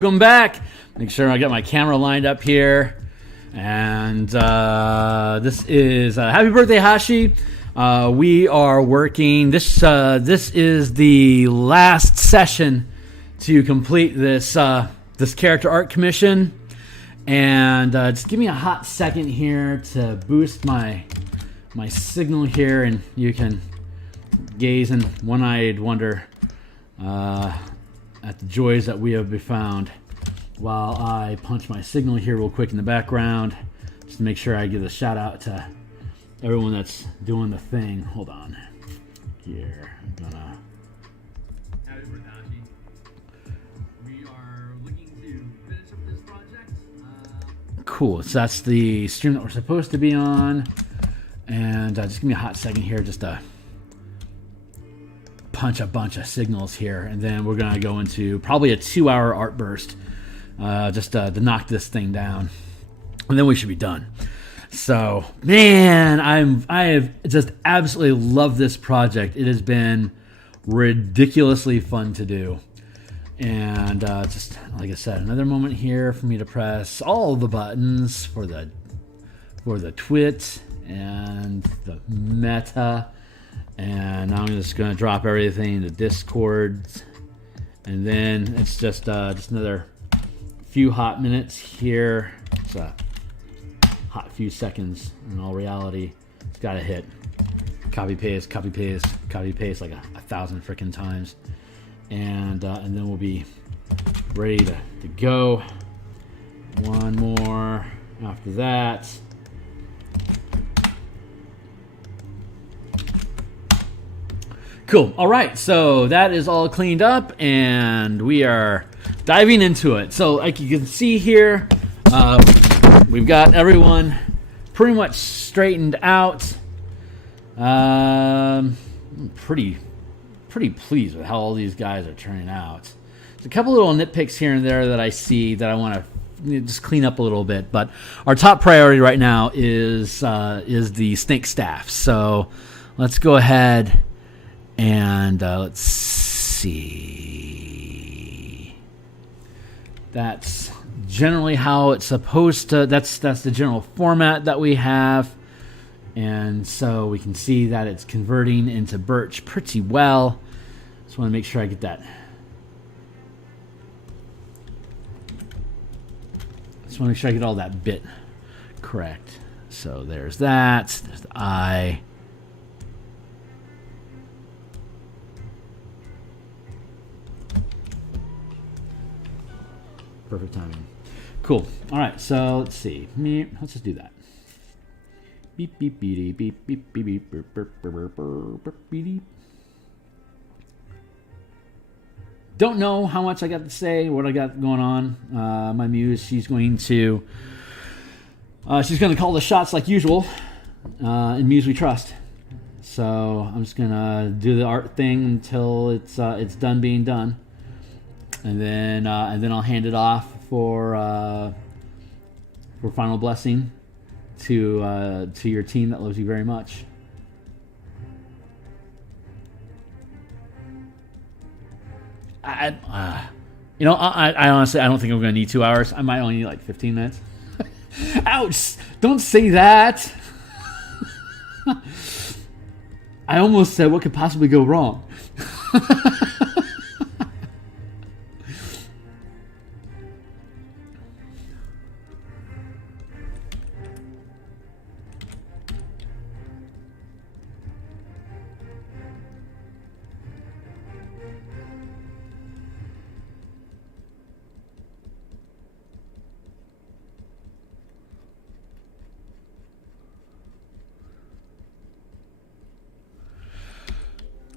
Welcome back. Make sure I got my camera lined up here. And this is happy birthday, Haschi. We are working. This is the last session to complete this this character art commission. And just give me a hot second here to boost my signal here, and you can gaze in one-eyed wonder at the joys that we have found while I punch my signal here real quick in the background, just to make sure I give a shout out to everyone that's doing the thing. Hold on here. I'm gonna. Happy birthday, Haschi. We are looking to finish up this project. Cool. So that's the stream that we're supposed to be on, and just give me a hot second here, just to punch a bunch of signals here, and then we're gonna go into probably a 2-hour art burst, just to knock this thing down, and then we should be done. So, man, I have just absolutely loved this project. It has been ridiculously fun to do, and just like I said, another moment here for me to press all the buttons for the twit and the meta. And now I'm just going to drop everything into Discord, and then it's just another few hot minutes here. It's a hot few seconds. In all reality, it's got to hit copy paste, copy paste, copy paste like 1,000 freaking times, and then we'll be ready to go. One more after that. Cool. All right, so that is all cleaned up, and we are diving into it. So like you can see here, we've got everyone pretty much straightened out. I'm pretty pleased with how all these guys are turning out. There's a couple little nitpicks here and there that I see that I want to just clean up a little bit, but our top priority right now is the snake staff. So let's go ahead. And let's see. That's generally how it's supposed to. That's the general format that we have, and so we can see that it's converting into birch pretty well. Just want to make sure I get that. Just want to make sure I get all that bit correct. So there's that. There's the eye. Perfect timing. Cool. All right, so let's see. Let's just do that. Beep beep beep beep beep beep beep beep beep beep. Don't know how much I got to say, what I got going on. My muse, she's going to call the shots like usual. In Muse we trust. So I'm just gonna do the art thing until it's done being done. And then I'll hand it off for final blessing to your team that loves you very much. I honestly, I don't think I'm going to need 2 hours. I might only need like 15 minutes. Ouch! Don't say that. I almost said, what could possibly go wrong?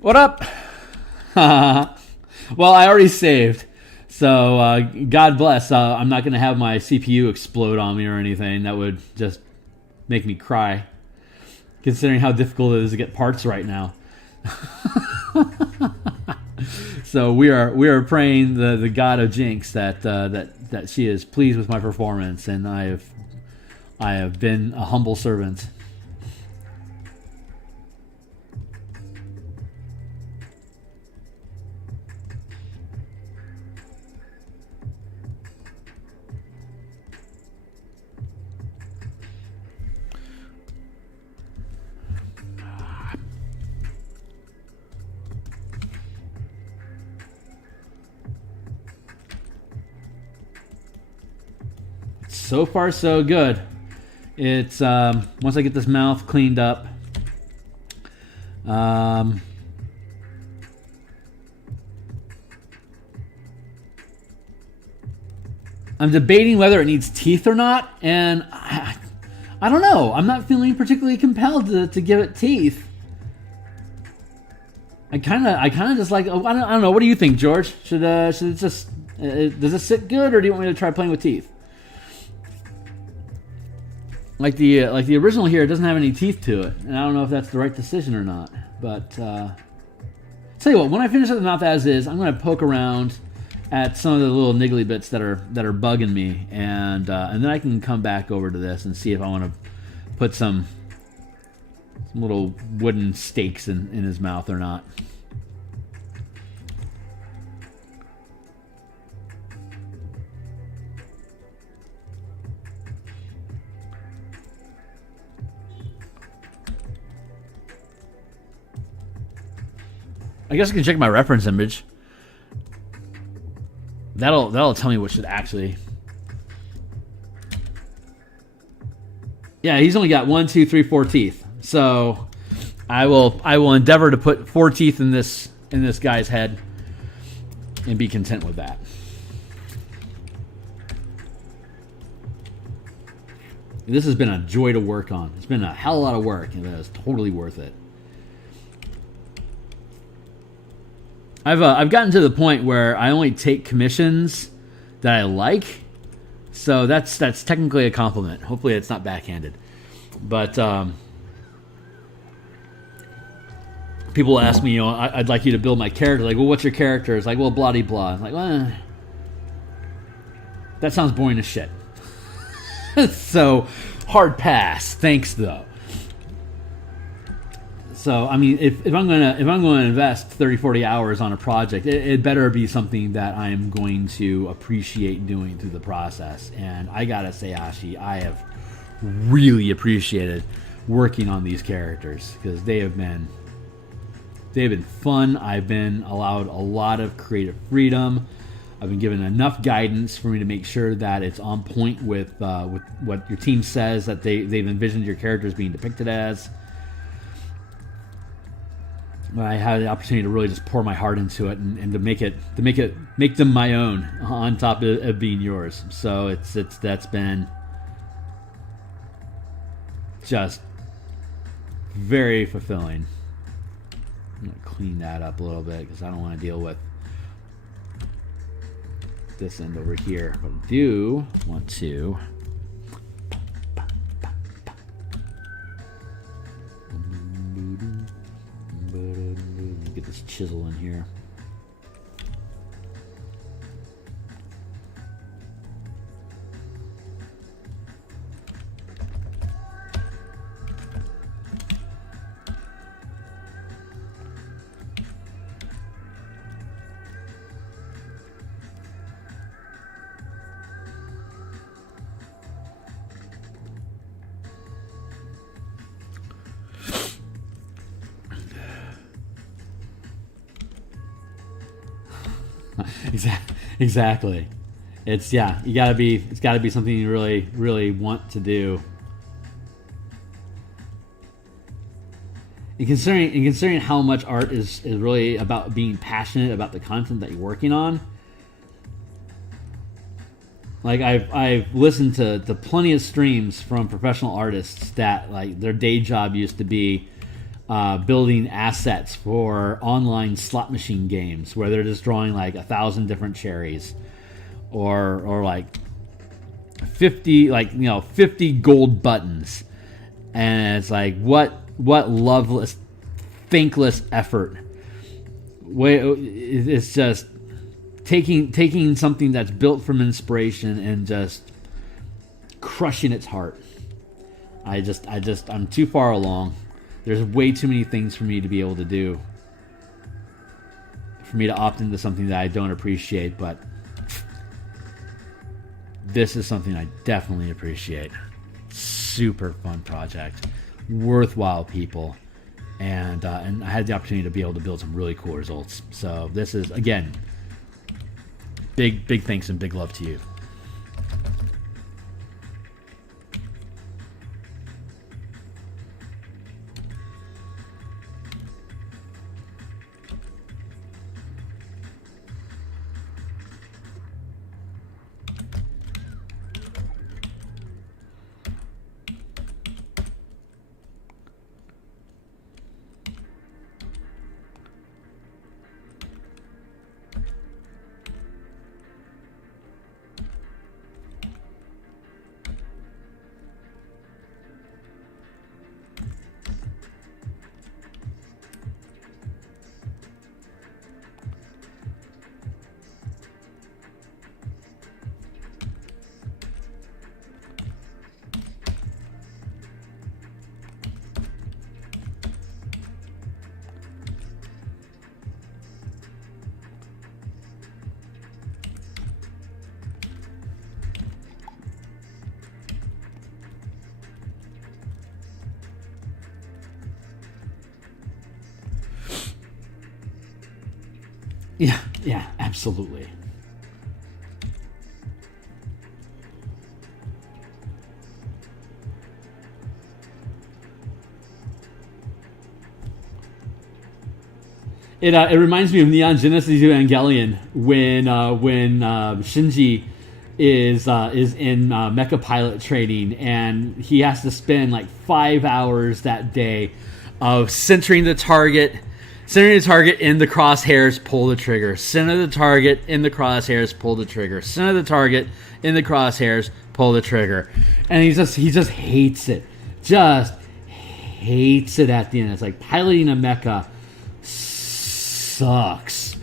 What up? Well, I already saved, so God bless. I'm not going to have my CPU explode on me or anything. That would just make me cry, considering how difficult it is to get parts right now. So we are praying the God of Jinx that she is pleased with my performance, and I have been a humble servant. so far so good. It's once I get this mouth cleaned up, I'm debating whether it needs teeth or not, and I don't know. I'm not feeling particularly compelled to give it teeth. I kind of just like, I don't know. What do you think, George? Should it just does it sit good, or do you want me to try playing with teeth? Like the original here, it doesn't have any teeth to it, and I don't know if that's the right decision or not. But tell you what, when I finish up the mouth as is, I'm going to poke around at some of the little niggly bits that are bugging me, and then I can come back over to this and see if I want to put some little wooden stakes in his mouth or not. I guess I can check my reference image. That'll tell me what should actually. Yeah, he's only got 1, 2, 3, 4 teeth. So I will endeavor to put 4 teeth in this guy's head and be content with that. This has been a joy to work on. It's been a hell of a lot of work, and it's totally worth it. I've gotten to the point where I only take commissions that I like, so that's technically a compliment. Hopefully, it's not backhanded. But people ask me, I'd like you to build my character. Like, well, what's your character? It's like, well, blah de blah. I'm like, well, that sounds boring as shit. So hard pass. Thanks though. So, I mean, if I'm going to invest 30, 40 hours on a project, it better be something that I am going to appreciate doing through the process. And I got to say, Haschi, I have really appreciated working on these characters because they've been fun. I've been allowed a lot of creative freedom. I've been given enough guidance for me to make sure that it's on point with what your team says that they've envisioned your characters being depicted as. I had the opportunity to really just pour my heart into it and to make them my own on top of being yours. So that's been just very fulfilling. I'm gonna clean that up a little bit because I don't want to deal with this end over here, but I do want to get this chisel in here. Exactly. It's gotta be something you really, really want to do. And considering how much art is really about being passionate about the content that you're working on. Like I've listened to plenty of streams from professional artists that like their day job used to be building assets for online slot machine games where they're just drawing like 1,000 different cherries or like 50 gold buttons, and it's like what loveless, thankless effort. It's just taking something that's built from inspiration and just crushing its heart. I'm too far along. There's way too many things for me to be able to do, for me to opt into something that I don't appreciate, but this is something I definitely appreciate. Super fun project, worthwhile people, and I had the opportunity to be able to build some really cool results. So this is, again, big thanks and big love to you. Yeah, absolutely. It reminds me of Neon Genesis Evangelion when Shinji is in mecha pilot training, and he has to spend like 5 hours that day of centering the target in the crosshairs, pull the trigger. Center the target in the crosshairs, pull the trigger. Center the target in the crosshairs, pull the trigger. And he just hates it. Just hates it at the end. It's like piloting a mecha sucks.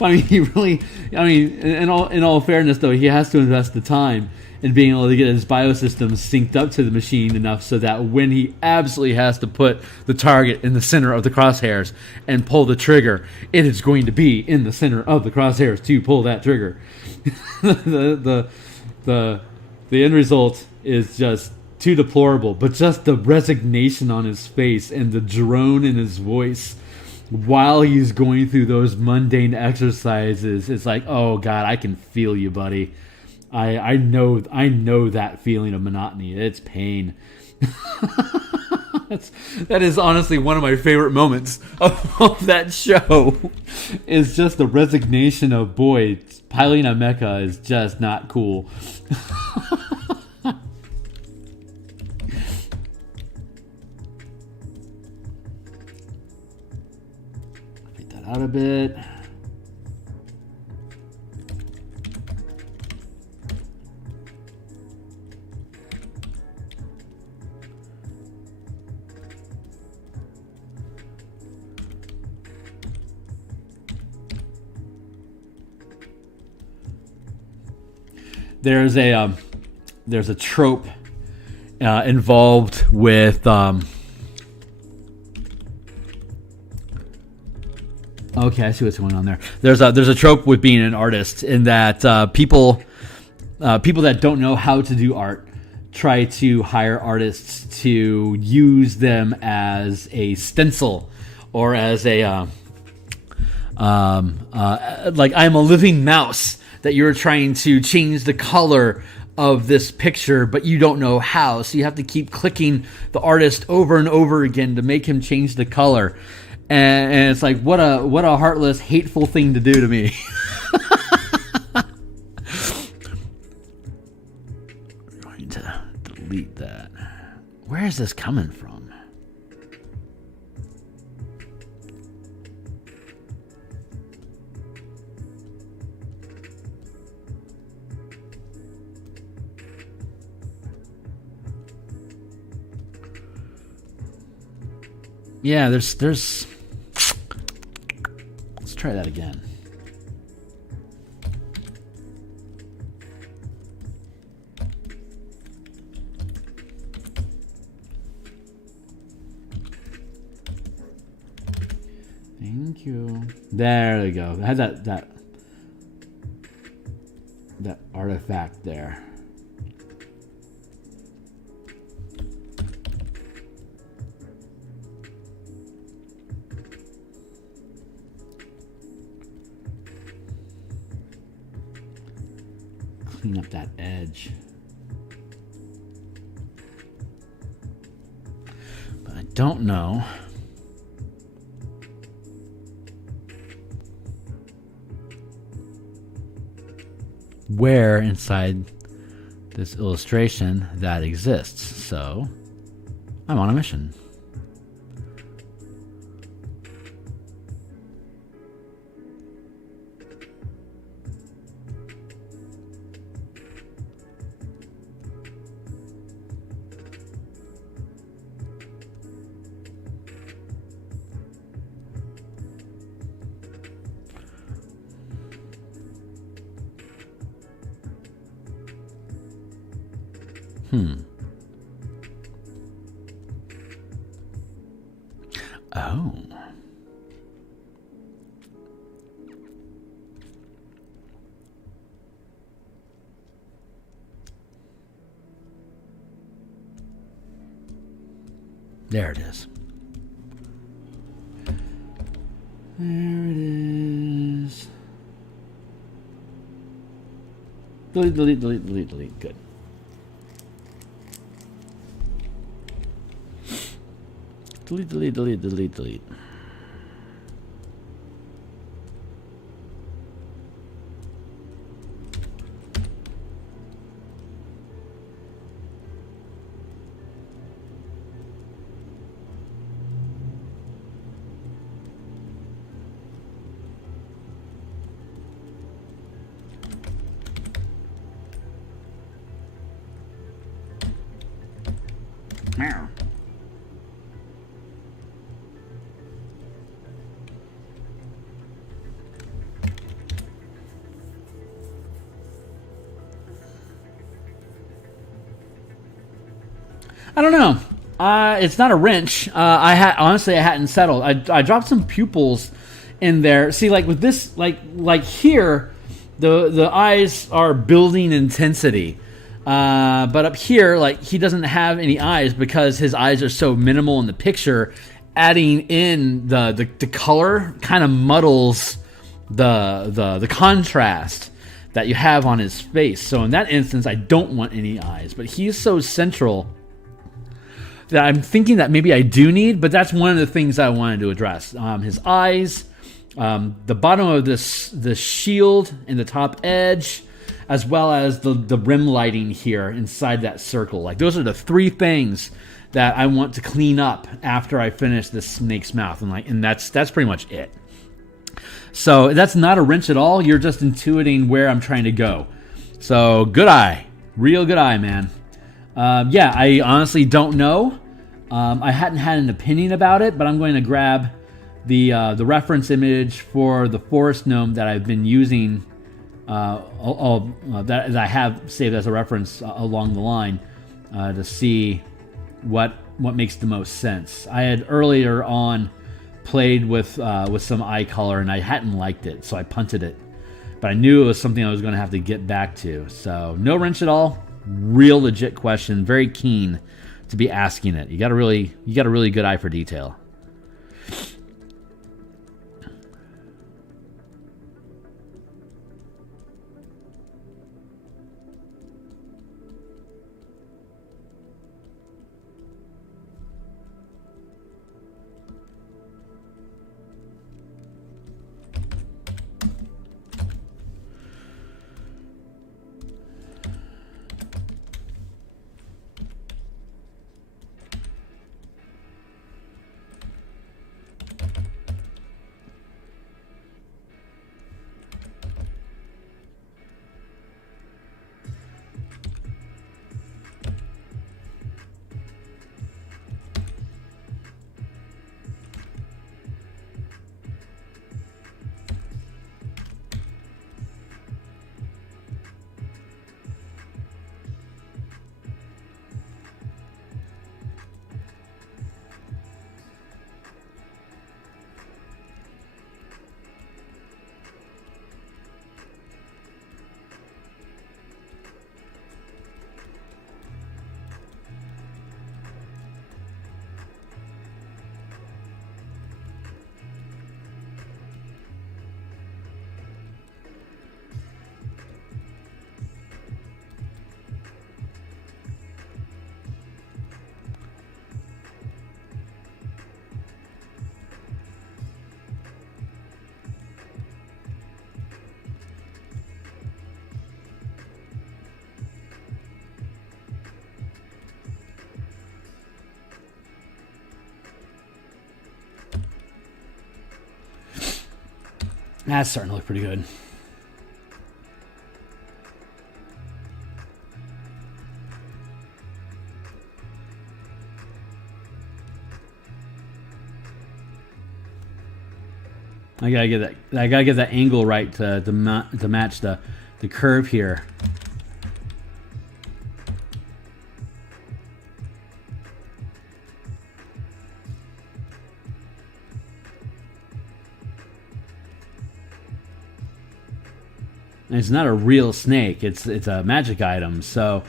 I mean, in all fairness, though, he has to invest the time in being able to get his biosystems synced up to the machine enough so that when he absolutely has to put the target in the center of the crosshairs and pull the trigger, it is going to be in the center of the crosshairs to pull that trigger. the end result is just too deplorable, but just the resignation on his face and the drone in his voice while he's going through those mundane exercises, it's like, oh God, I can feel you, buddy. I know that feeling of monotony. It's pain. That is honestly one of my favorite moments of that show. Is just the resignation of, boy, piloting a mecha is just not cool. Out a bit. There's a trope involved with okay, I see what's going on there. There's a trope with being an artist in that people that don't know how to do art try to hire artists to use them as a stencil or as a like I'm a living mouse that you're trying to change the color of this picture, but you don't know how, so you have to keep clicking the artist over and over again to make him change the color. And it's like, what a heartless, hateful thing to do to me. We're going to delete that. Where is this coming from? Yeah, there's let's try that again. Thank you. There we go. I had that artifact there. Clean up that edge. But I don't know where inside this illustration that exists. So I'm on a mission. Oh. There it is. There it is. Delete, delete, delete, delete, delete. Good. Delete, delete, delete, delete, delete. Meow. I don't know. It's not a wrench. Honestly, I hadn't settled. I dropped some pupils in there. See, like with this, like here, the eyes are building intensity. But up here, like he doesn't have any eyes because his eyes are so minimal in the picture. Adding in the color kind of muddles the contrast that you have on his face. So in that instance, I don't want any eyes. But he's so central that I'm thinking that maybe I do need, but that's one of the things I wanted to address. His eyes, the bottom of this shield and the top edge, as well as the rim lighting here inside that circle. Like those are the three things that I want to clean up after I finish this snake's mouth, and that's pretty much it. So that's not a wrench at all. You're just intuiting where I'm trying to go. So good eye, real good eye, man. Yeah, I honestly don't know. I hadn't had an opinion about it, but I'm going to grab the reference image for the forest gnome that I've been using, that I have saved as a reference along the line, to see what makes the most sense. I had earlier on played with some eye color and I hadn't liked it, so I punted it. But I knew it was something I was going to have to get back to. So no wrench at all. Real legit question. Very keen to be asking it. You got a really good eye for detail. That's starting to look pretty good. I gotta get that angle right to match the curve here. And it's not a real snake. It's a magic item. So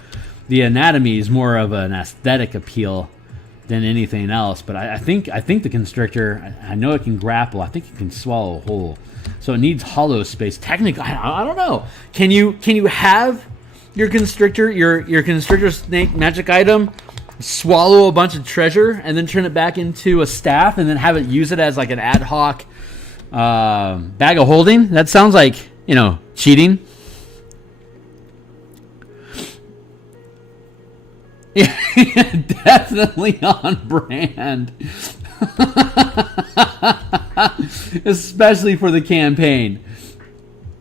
the anatomy is more of an aesthetic appeal than anything else. But I think the constrictor, I know it can grapple. I think it can swallow whole. So it needs hollow space. Technically, I don't know. Can you have your constrictor, your constrictor snake magic item, swallow a bunch of treasure and then turn it back into a staff and then have it use it as like an ad hoc bag of holding? That sounds like, cheating. Definitely on brand. Especially for the campaign.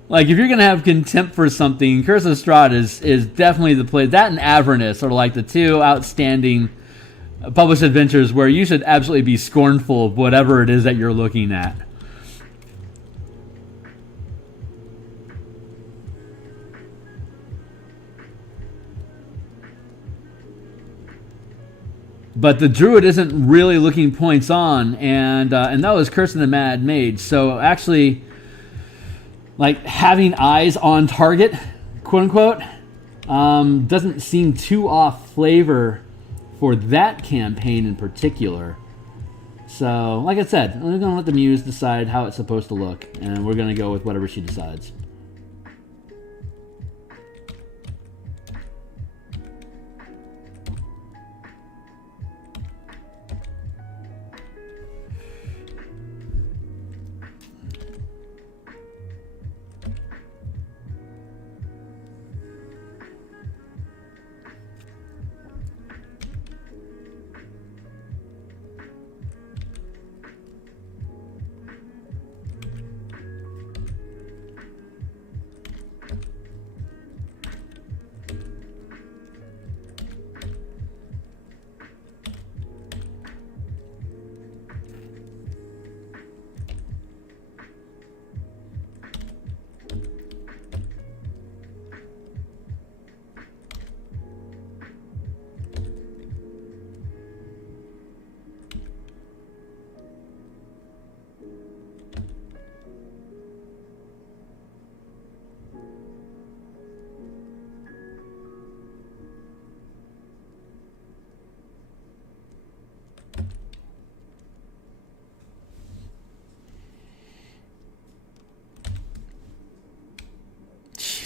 Like, if you're going to have contempt for something, Curse of Strahd is definitely the play. That and Avernus are like the two outstanding published adventures where you should absolutely be scornful of whatever it is that you're looking at. But the druid isn't really looking points on, and that was Cursing the Mad Mage. So actually, like, having eyes on target, quote unquote, doesn't seem too off flavor for that campaign in particular. So, like I said, I'm going to let the muse decide how it's supposed to look, and we're going to go with whatever she decides.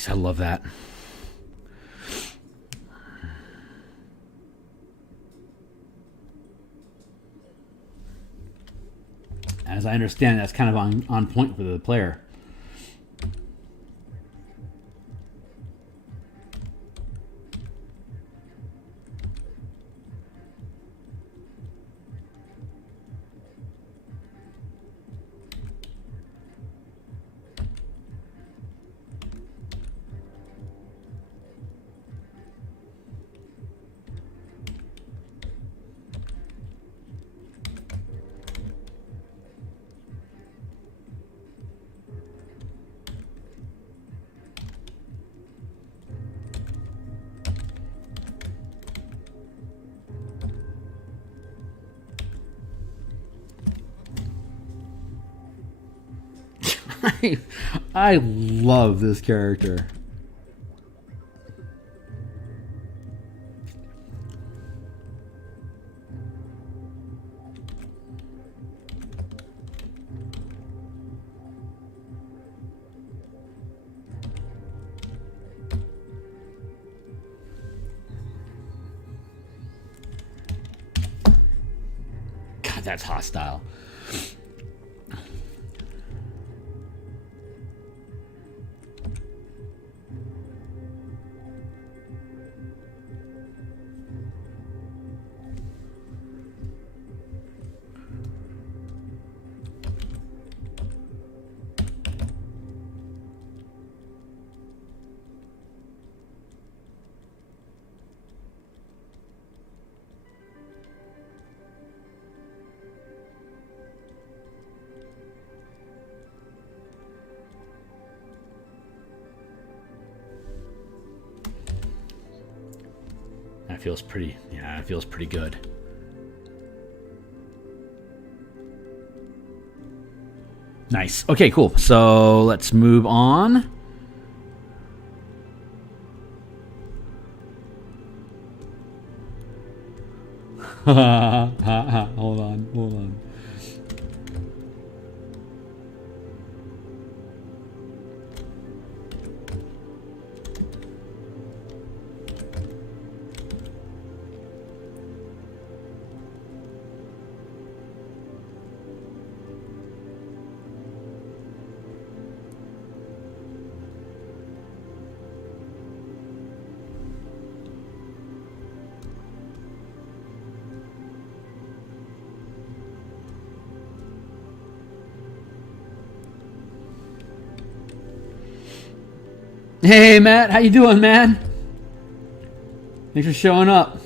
I love that. As I understand, that's kind of on point for the player. I love this character. God, that's hostile. That feels pretty, yeah, it feels pretty good. Nice. Okay, cool. So let's move on. Hey, Matt. How you doing, man? Thanks for showing up.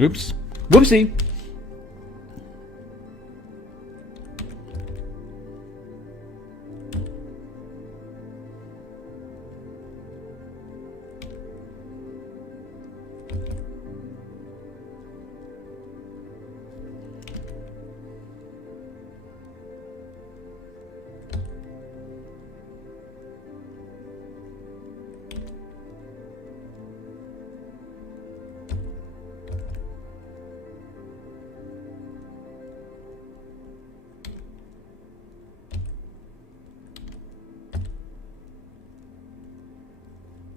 Oops. Whoopsie.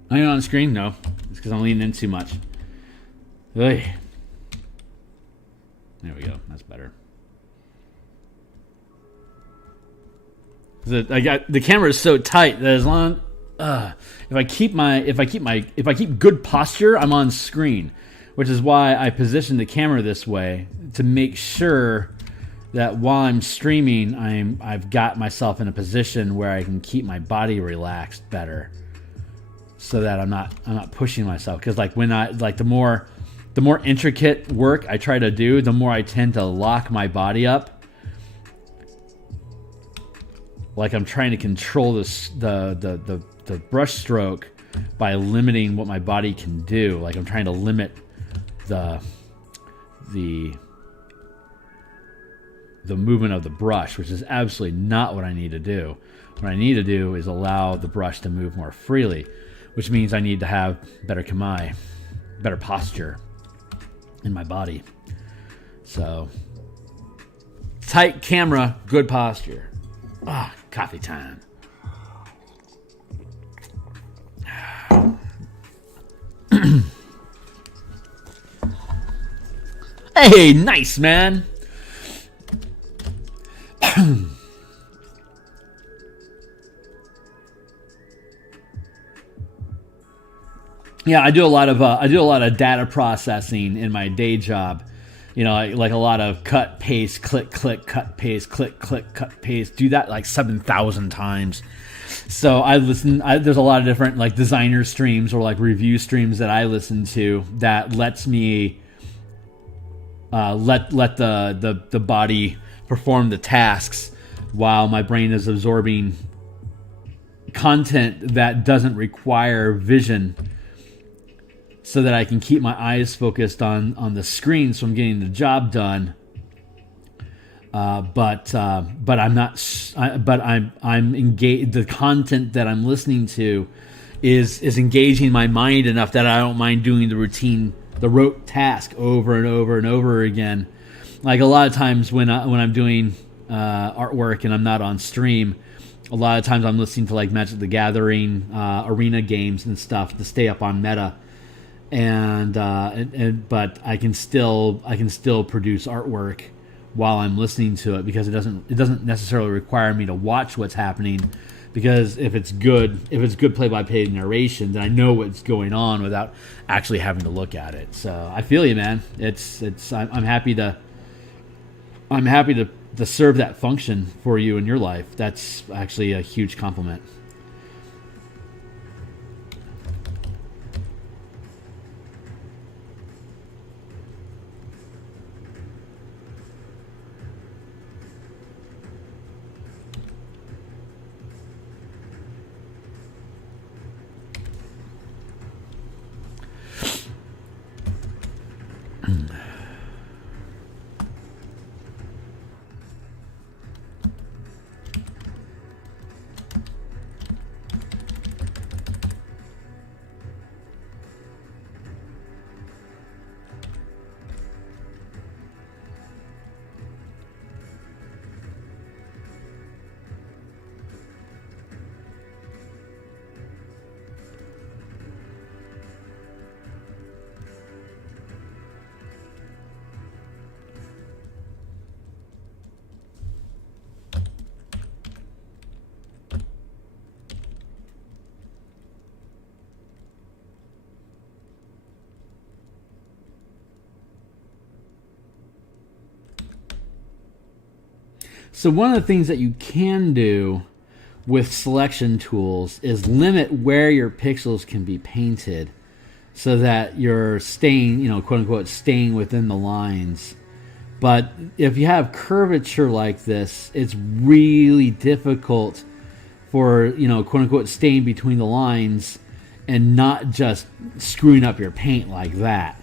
Are you on the screen? No. It's because I'm leaning in too much. Ugh. There we go. That's better. The camera is so tight that as long if I keep good posture, I'm on screen, which is why I position the camera this way to make sure that while I'm streaming, I've got myself in a position where I can keep my body relaxed better, so that I'm not pushing myself. Because like when the more intricate work I try to do, the more I tend to lock my body up. Like I'm trying to control the brush stroke by limiting what my body can do. Like I'm trying to limit the movement of the brush, which is absolutely not what I need to do. What I need to do is allow the brush to move more freely, which means I need to have better kamae, better posture in my body. So, tight camera, good posture. Ah, coffee time. Hey, nice, man. Yeah, I do a lot of data processing in my day job. You know, like a lot of cut, paste, click, click, cut, paste, click, click, cut, paste. Do that like 7,000 times. So there's a lot of different like designer streams or like review streams that I listen to that lets me let the body perform the tasks while my brain is absorbing content that doesn't require vision, so that I can keep my eyes focused on the screen, so I'm getting the job done. But I'm not. I'm engaged. The content that I'm listening to is engaging my mind enough that I don't mind doing the rote task over and over and over again. Like a lot of times when I'm doing artwork and I'm not on stream, a lot of times I'm listening to like Magic the Gathering arena games and stuff to stay up on meta. But I can still produce artwork while I'm listening to it, because it doesn't necessarily require me to watch what's happening, because if it's good play-by-play narration, then I know what's going on without actually having to look at it. So I feel you, man. I'm happy to serve that function for you in your life. That's actually a huge compliment. So one of the things that you can do with selection tools is limit where your pixels can be painted so that you're staying, quote unquote, staying within the lines. But if you have curvature like this, it's really difficult for, quote unquote, staying between the lines and not just screwing up your paint like that.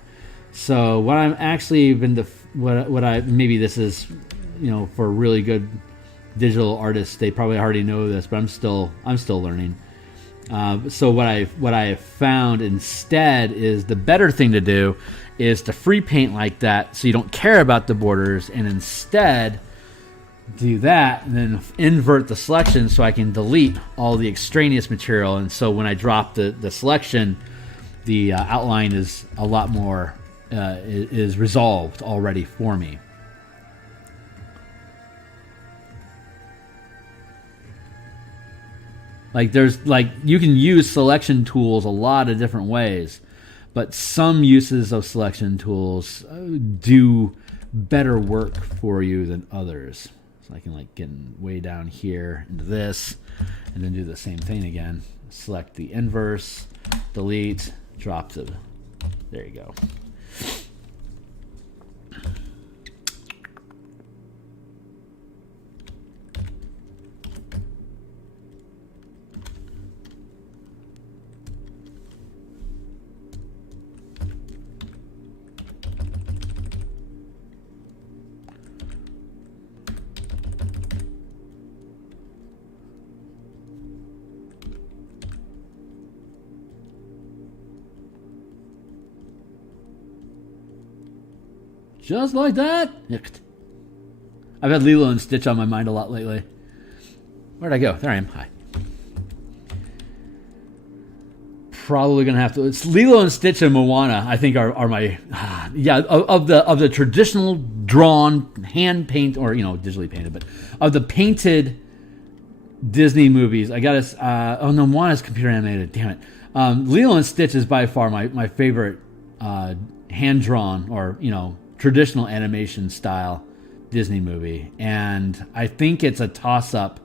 So what I'm actually been maybe this is, for really good digital artists, they probably already know this, but I'm still learning. So what I have found instead is the better thing to do is to free paint like that, so you don't care about the borders, and instead do that and then invert the selection so I can delete all the extraneous material. And so when I drop the selection, the outline is a lot more is resolved already for me. You can use selection tools a lot of different ways, but some uses of selection tools do better work for you than others. So I can get way down here into this and then do the same thing again. Select the inverse, delete, drop there you go. Just like that. I've had Lilo and Stitch on my mind a lot lately. Where'd I go? There I am. Hi. Probably gonna have to. It's Lilo and Stitch and Moana. I think are my of the traditional drawn hand paint or digitally painted, but of the painted Disney movies, I gotta. Oh no, Moana's computer animated. Damn it. Lilo and Stitch is by far my favorite hand drawn or traditional animation style Disney movie, and I think it's a toss up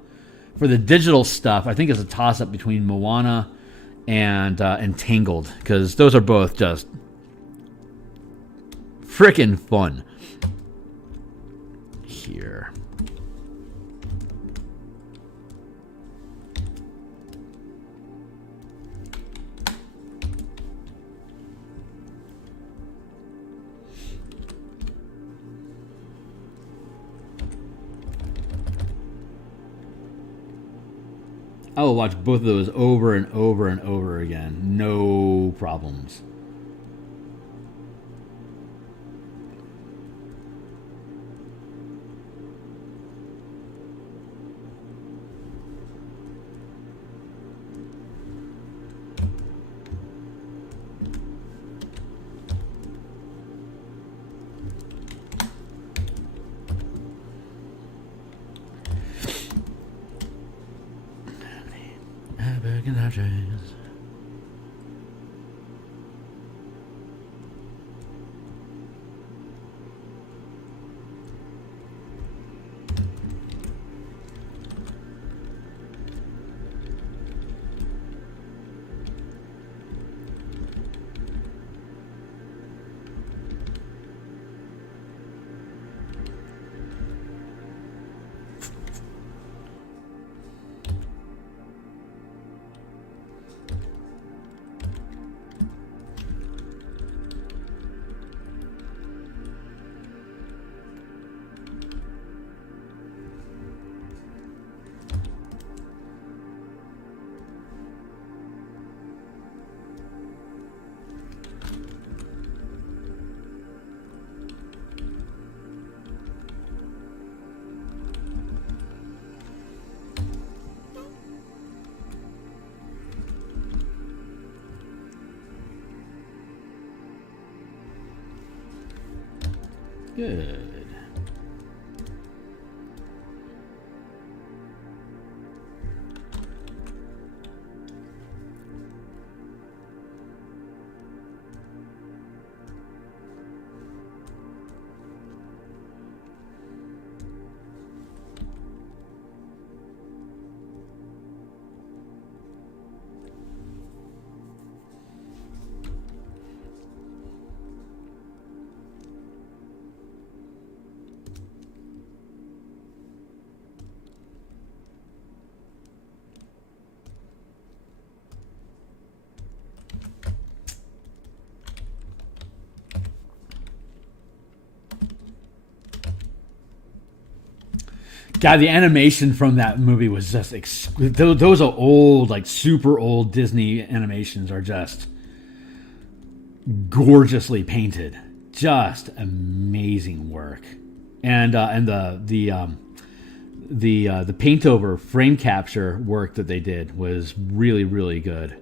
for the digital stuff. I think it's a toss up between Moana and Tangled, because those are both just freaking fun. Here. I will watch both of those over and over and over again. No problems. Good. God, the animation from that movie was just those are old, like super old Disney animations are just gorgeously painted, just amazing work, and the paint over frame capture work that they did was really, really good.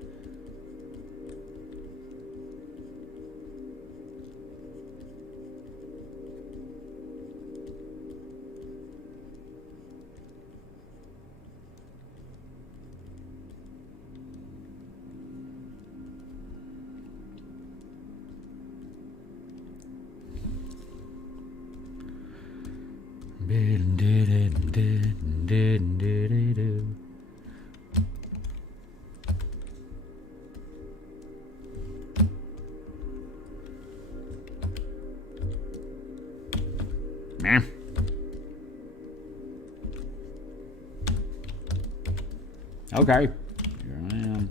Okay. Here I am.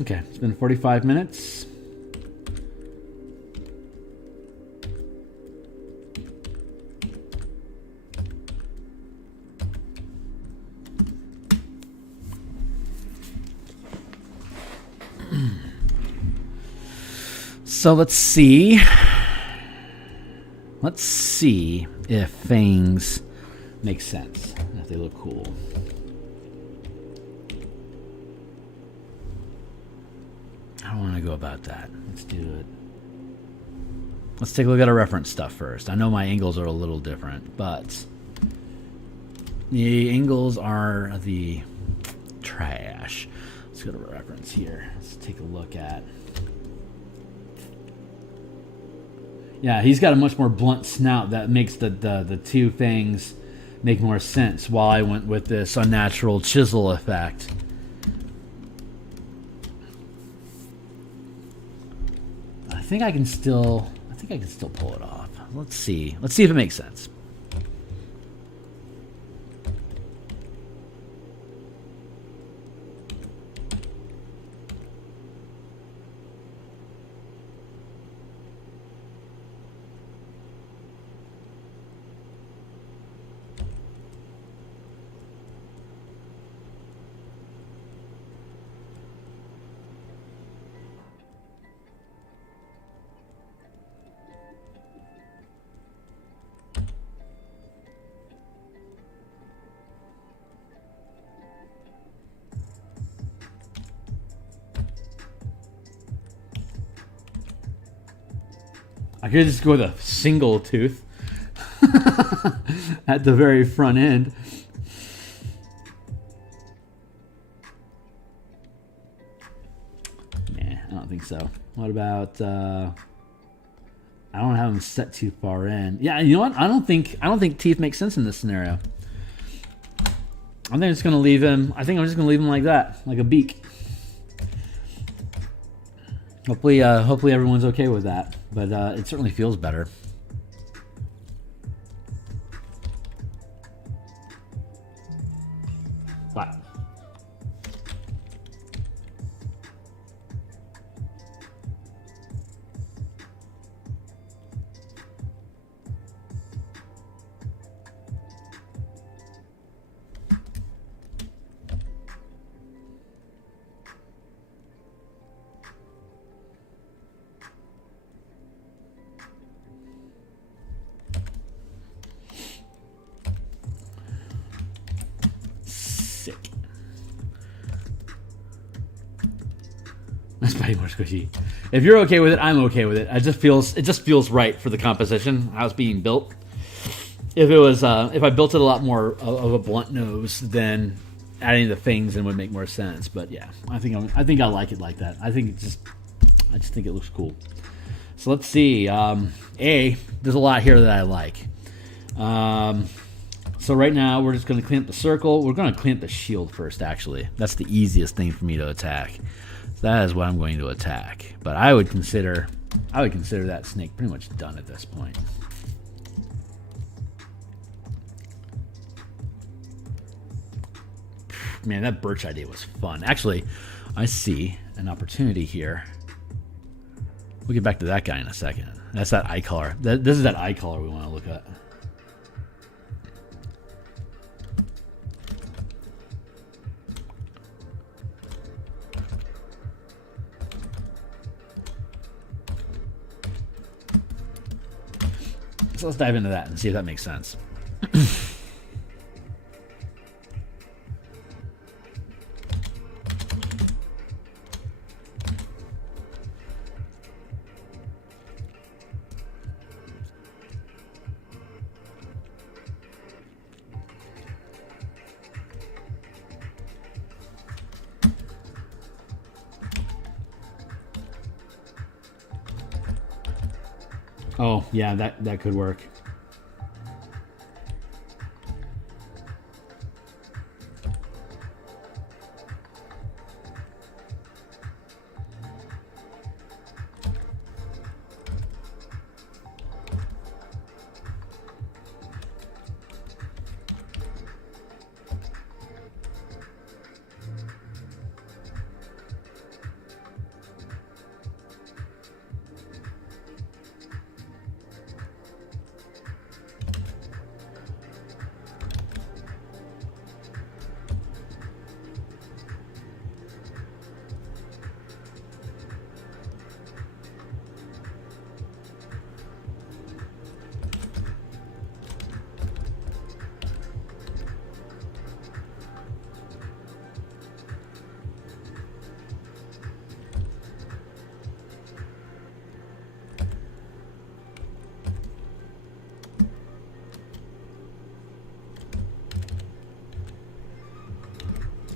Okay, it's been 45 minutes. So let's see. Let's see if things make sense, if they look cool. How do I want to go about that? Let's do it. Let's take a look at our reference stuff first. I know my angles are a little different, but the angles are the trash. Let's go to reference here. Let's take a look at. Yeah, he's got a much more blunt snout that makes the two things make more sense, while I went with this unnatural chisel effect. I think I can still pull it off. Let's see. Let's see if it makes sense. I could just go with a single tooth at the very front end. Nah, I don't think so. What about I don't have them set too far in. Yeah, you know what? I don't think teeth make sense in this scenario. I think I'm just gonna leave him. I think I'm just gonna leave him like that, like a beak. Hopefully everyone's okay with that. But it certainly feels better. What? Spidey more squishy. If you're okay with it, I'm okay with it. It just feels right for the composition, how it's being built. If it was, if I built it a lot more of a blunt nose, then adding the things in would make more sense. But yeah, I think I like it like that. I just think it looks cool. So let's see. There's a lot here that I like. So right now we're just going to clean up the circle. We're going to clean up the shield first. Actually, that's the easiest thing for me to attack. That is what I'm going to attack. But I would consider that snake pretty much done at this point. Man, that birch idea was fun. Actually, I see an opportunity here. We'll get back to that guy in a second. That's that eye color. This is that eye color we want to look at. So let's dive into that and see if that makes sense. Oh, yeah, that could work.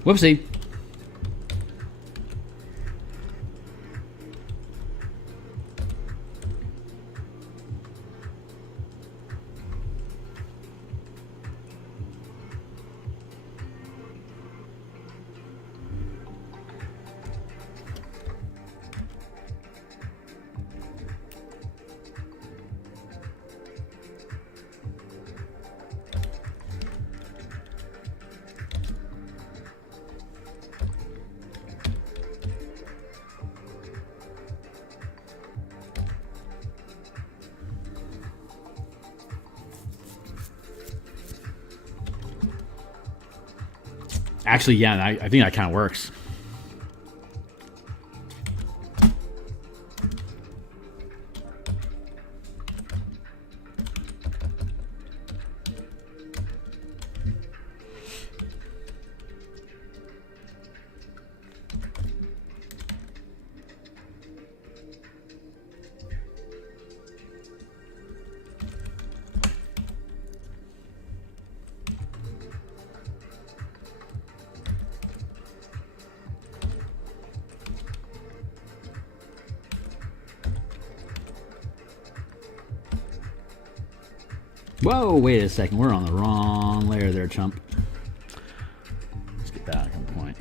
Whoopsie. Actually, yeah, I think that kind of works. Whoa, wait a second. We're on the wrong layer there, chump. Let's get back on point.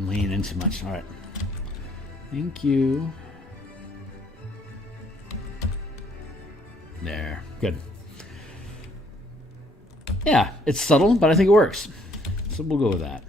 I'm leaning in too much. All right. Thank you. There. Good. Yeah, it's subtle, but I think it works. So we'll go with that.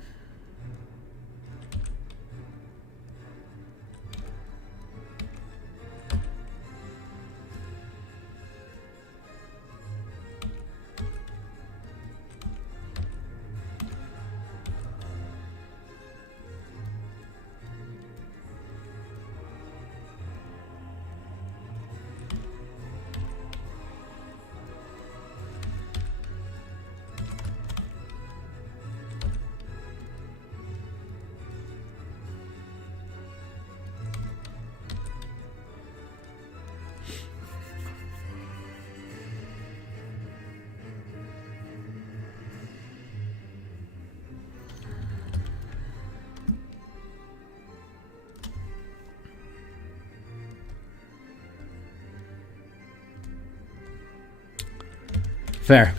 Fair.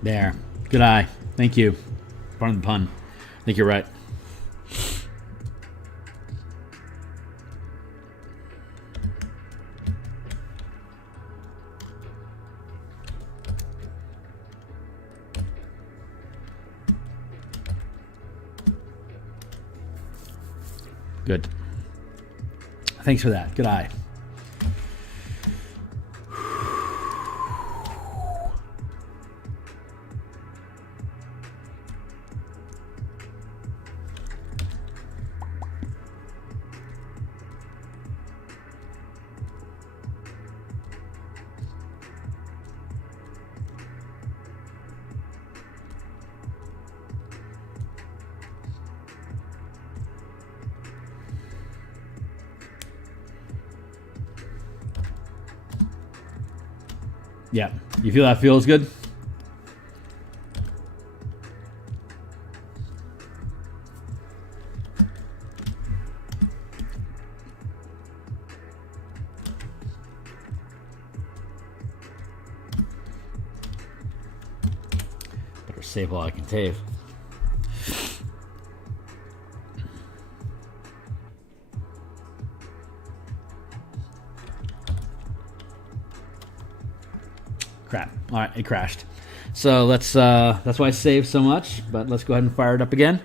There. Good eye. Thank you. Pardon the pun. I think you're right. Good. Thanks for that. Good eye. Yeah. You feel that feels good? Better save while I can save. Crap. All right, it crashed. So let's, that's why I saved so much, but let's go ahead and fire it up again.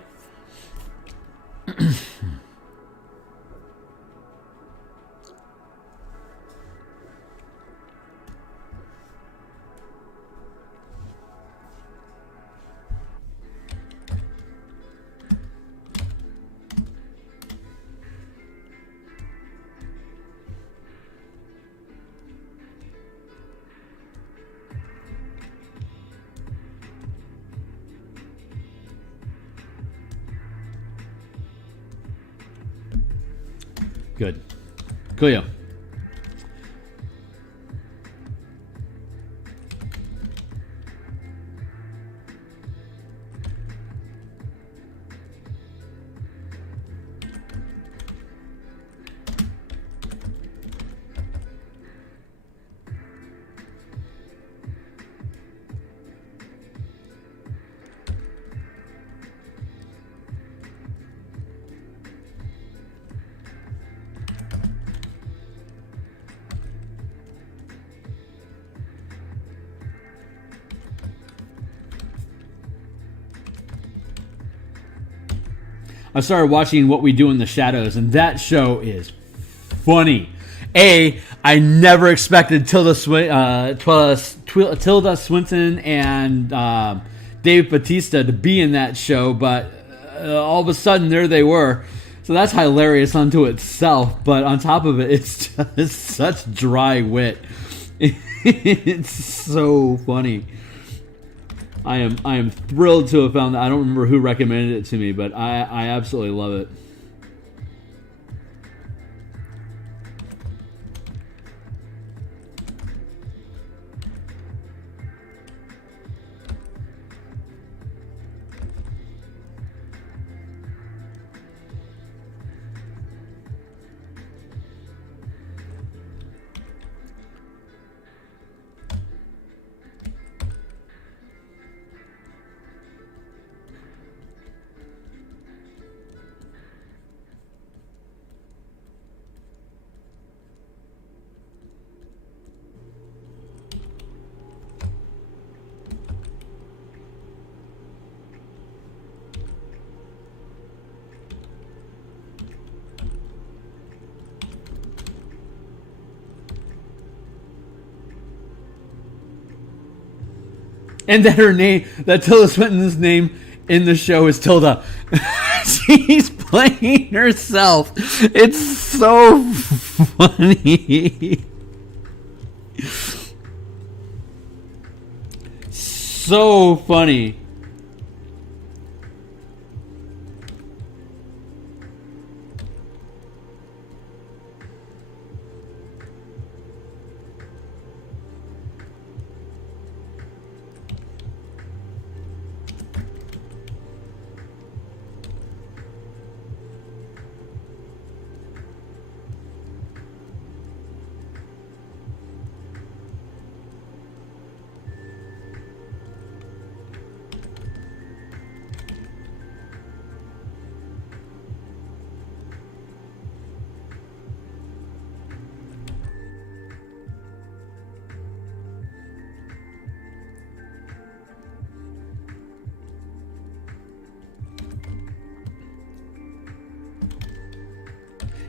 Good. Coolio. I started watching What We Do in the Shadows, and that show is funny. I never expected Tilda Swinton and Dave Bautista to be in that show, but all of a sudden there they were. So that's hilarious unto itself. But on top of it, it's just such dry wit. It's so funny. I am thrilled to have found that. I don't remember who recommended it to me, but I absolutely love it. And that Tilda Swinton's name in the show is Tilda. She's playing herself. It's so funny. So funny.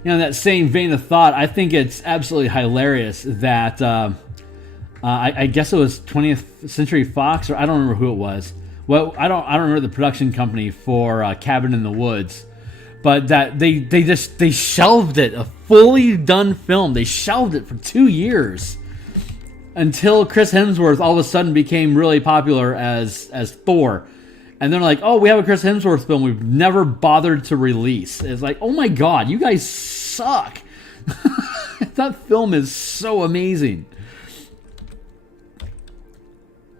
You know, in that same vein of thought, I think it's absolutely hilarious that I guess it was 20th Century Fox, or I don't remember who it was. Well, I don't remember the production company for Cabin in the Woods, but that they shelved it, a fully done film. They shelved it for 2 years until Chris Hemsworth all of a sudden became really popular as Thor. And they're like, oh, we have a Chris Hemsworth film we've never bothered to release. It's like, oh my God, you guys suck. That film is so amazing.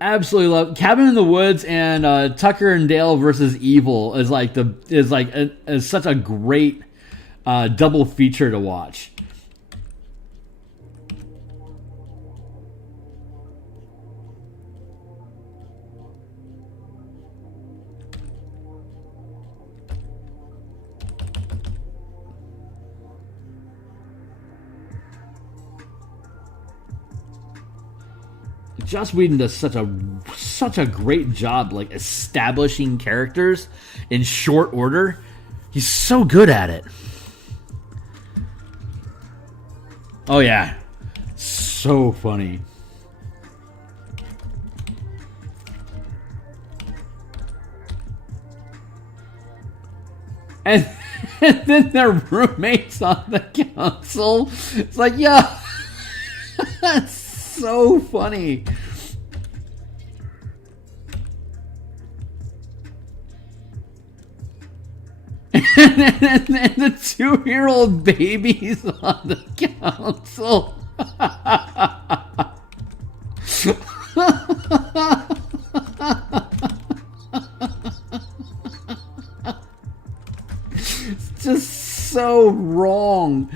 Absolutely love Cabin in the Woods, and Tucker and Dale versus Evil is such a great double feature to watch. Joss Whedon does such a great job, like, establishing characters in short order. He's so good at it. Oh yeah, so funny. And then their roommates on the council. It's like, yeah, that's so funny. And the 2-year-old babies on the council. It's just so wrong.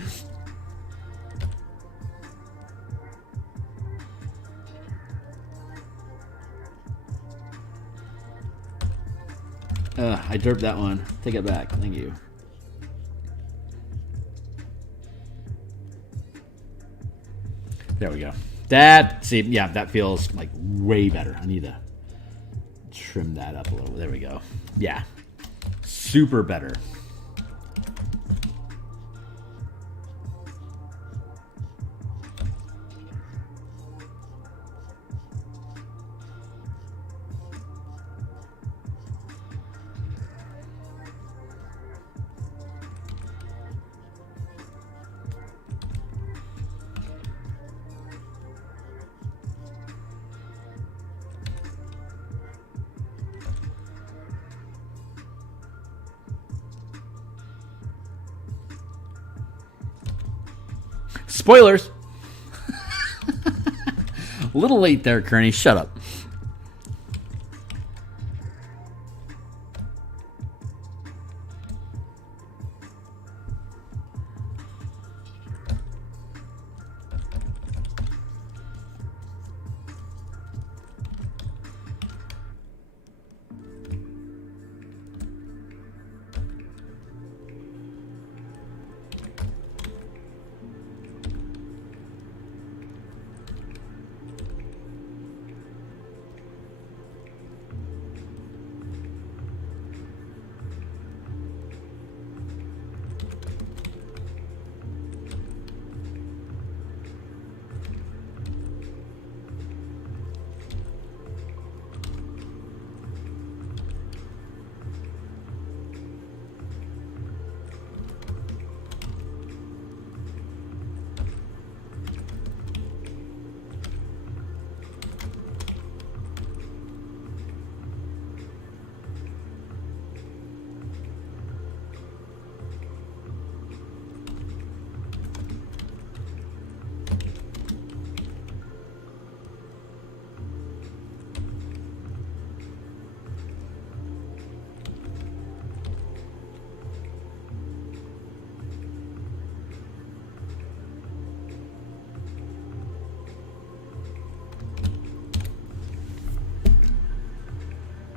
I derped that one. Take it back. Thank you. There we go. That feels like way better. I need to trim that up a little. There we go. Yeah. Super better. Spoilers. A little late there, Kearney. Shut up.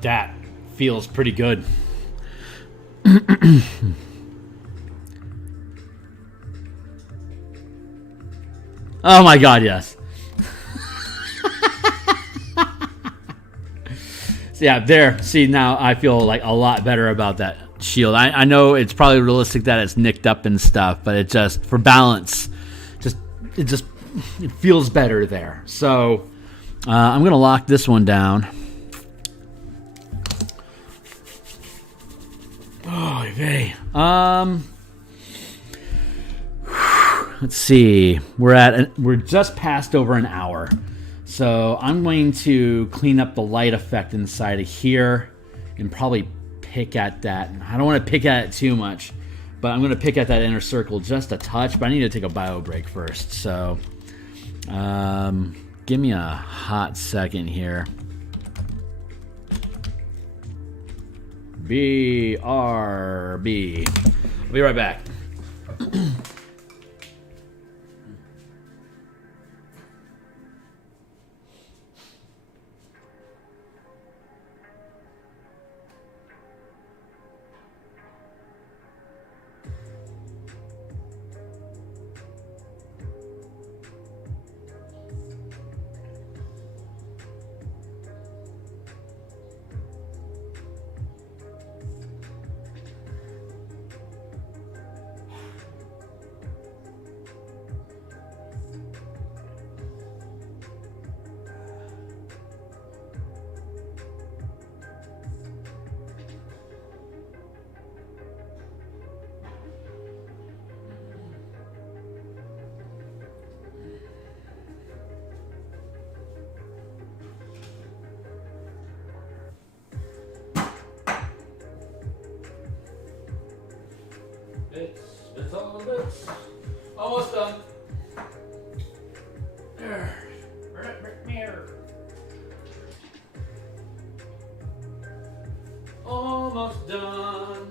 That feels pretty good. Oh my god, yes. So yeah, there. See, now I feel like a lot better about that shield. I know it's probably realistic that it's nicked up and stuff, but it just, for balance, it feels better there. So I'm gonna lock this one down. Oh, okay. Let's see. We're just past over an hour. So I'm going to clean up the light effect inside of here and probably pick at that. I don't want to pick at it too much, but I'm going to pick at that inner circle just a touch, but I need to take a bio break first. So give me a hot second here. BRB. I'll be right back. It's all the bits. Almost done. There. Almost done.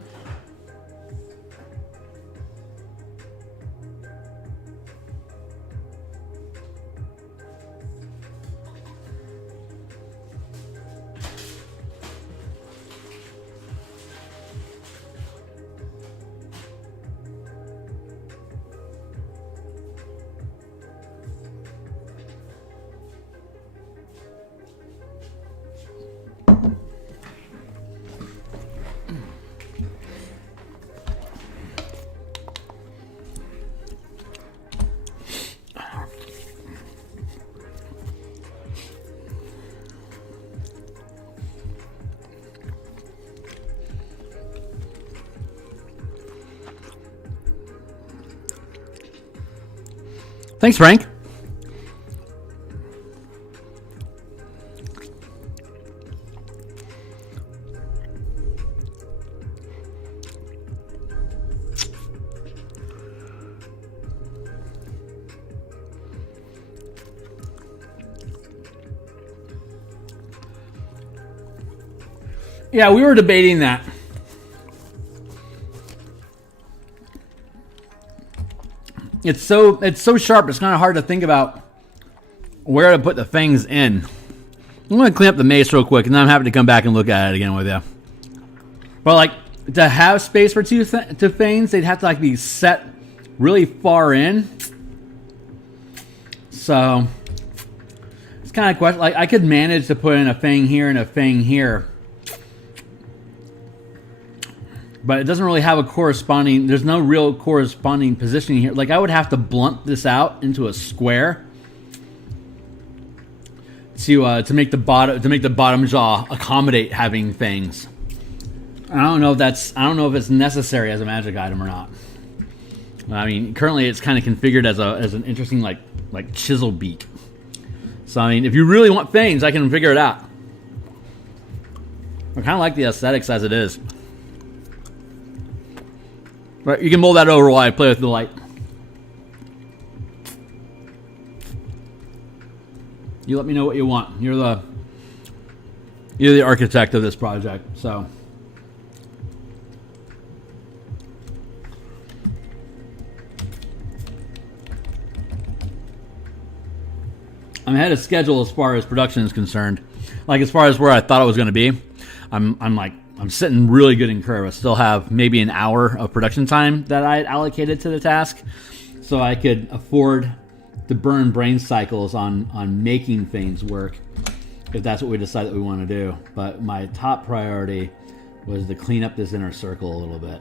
Thanks, Frank. Yeah, we were debating that. It's so sharp. It's kind of hard to think about where to put the fangs in. I'm going to clean up the mace real quick, and then I'm happy to come back and look at it again with you. But like to have space for two fangs, they'd have to like be set really far in. So it's kind of question. Like I could manage to put in a fang here and a fang here, but it doesn't really have a corresponding. There's no real corresponding positioning here. Like I would have to blunt this out into a square to make the bottom jaw accommodate having fangs. I don't know if it's necessary as a magic item or not. I mean, currently it's kind of configured as an interesting like chisel beak. So I mean, if you really want fangs, I can figure it out. I kind of like the aesthetics as it is. But you can mold that over while I play with the light. You let me know what you want. You're the architect of this project, so. I'm ahead of schedule as far as production is concerned. Like as far as where I thought it was going to be, I'm sitting really good in curve. I still have maybe an hour of production time that I allocated to the task, so I could afford to burn brain cycles on making things work if that's what we decide that we want to do. But my top priority was to clean up this inner circle a little bit.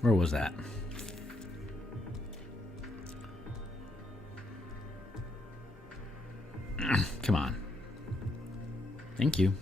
Where was that? Come on. Thank you.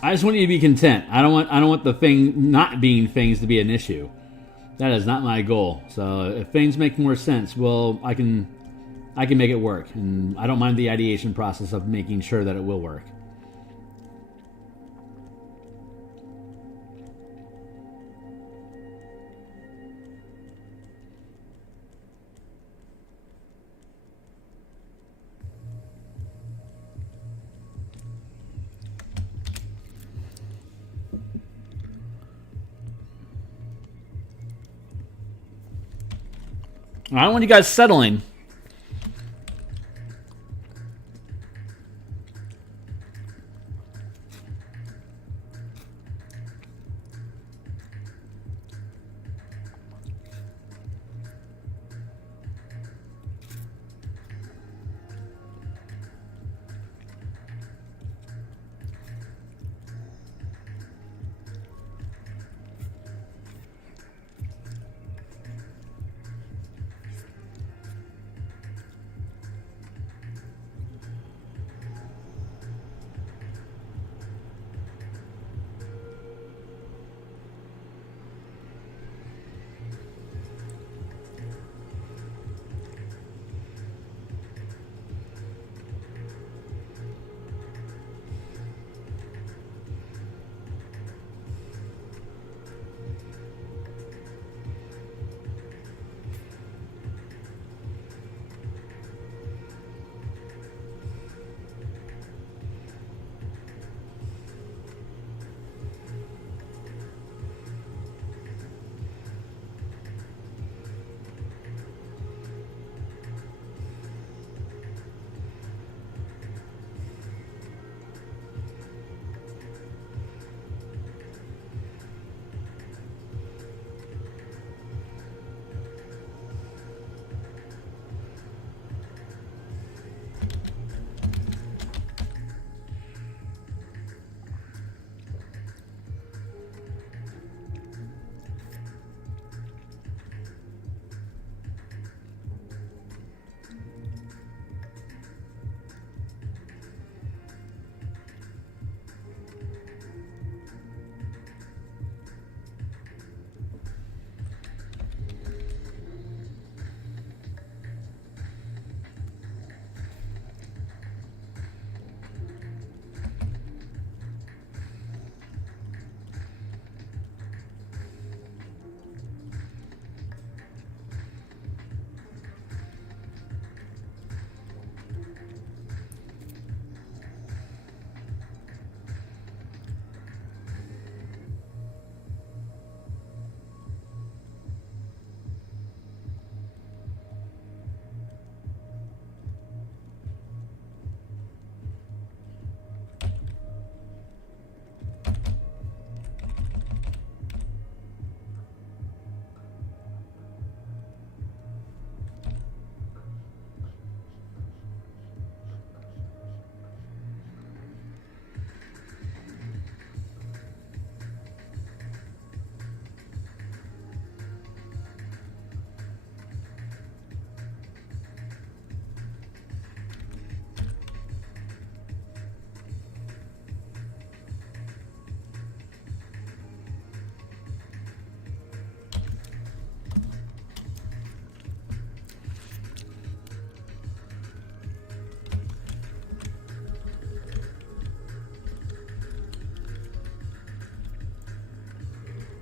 I just want you to be content. I don't want the thing not being things to be an issue. That is not my goal. So if things make more sense, well, I can make it work, and I don't mind the ideation process of making sure that it will work. I don't want you guys settling.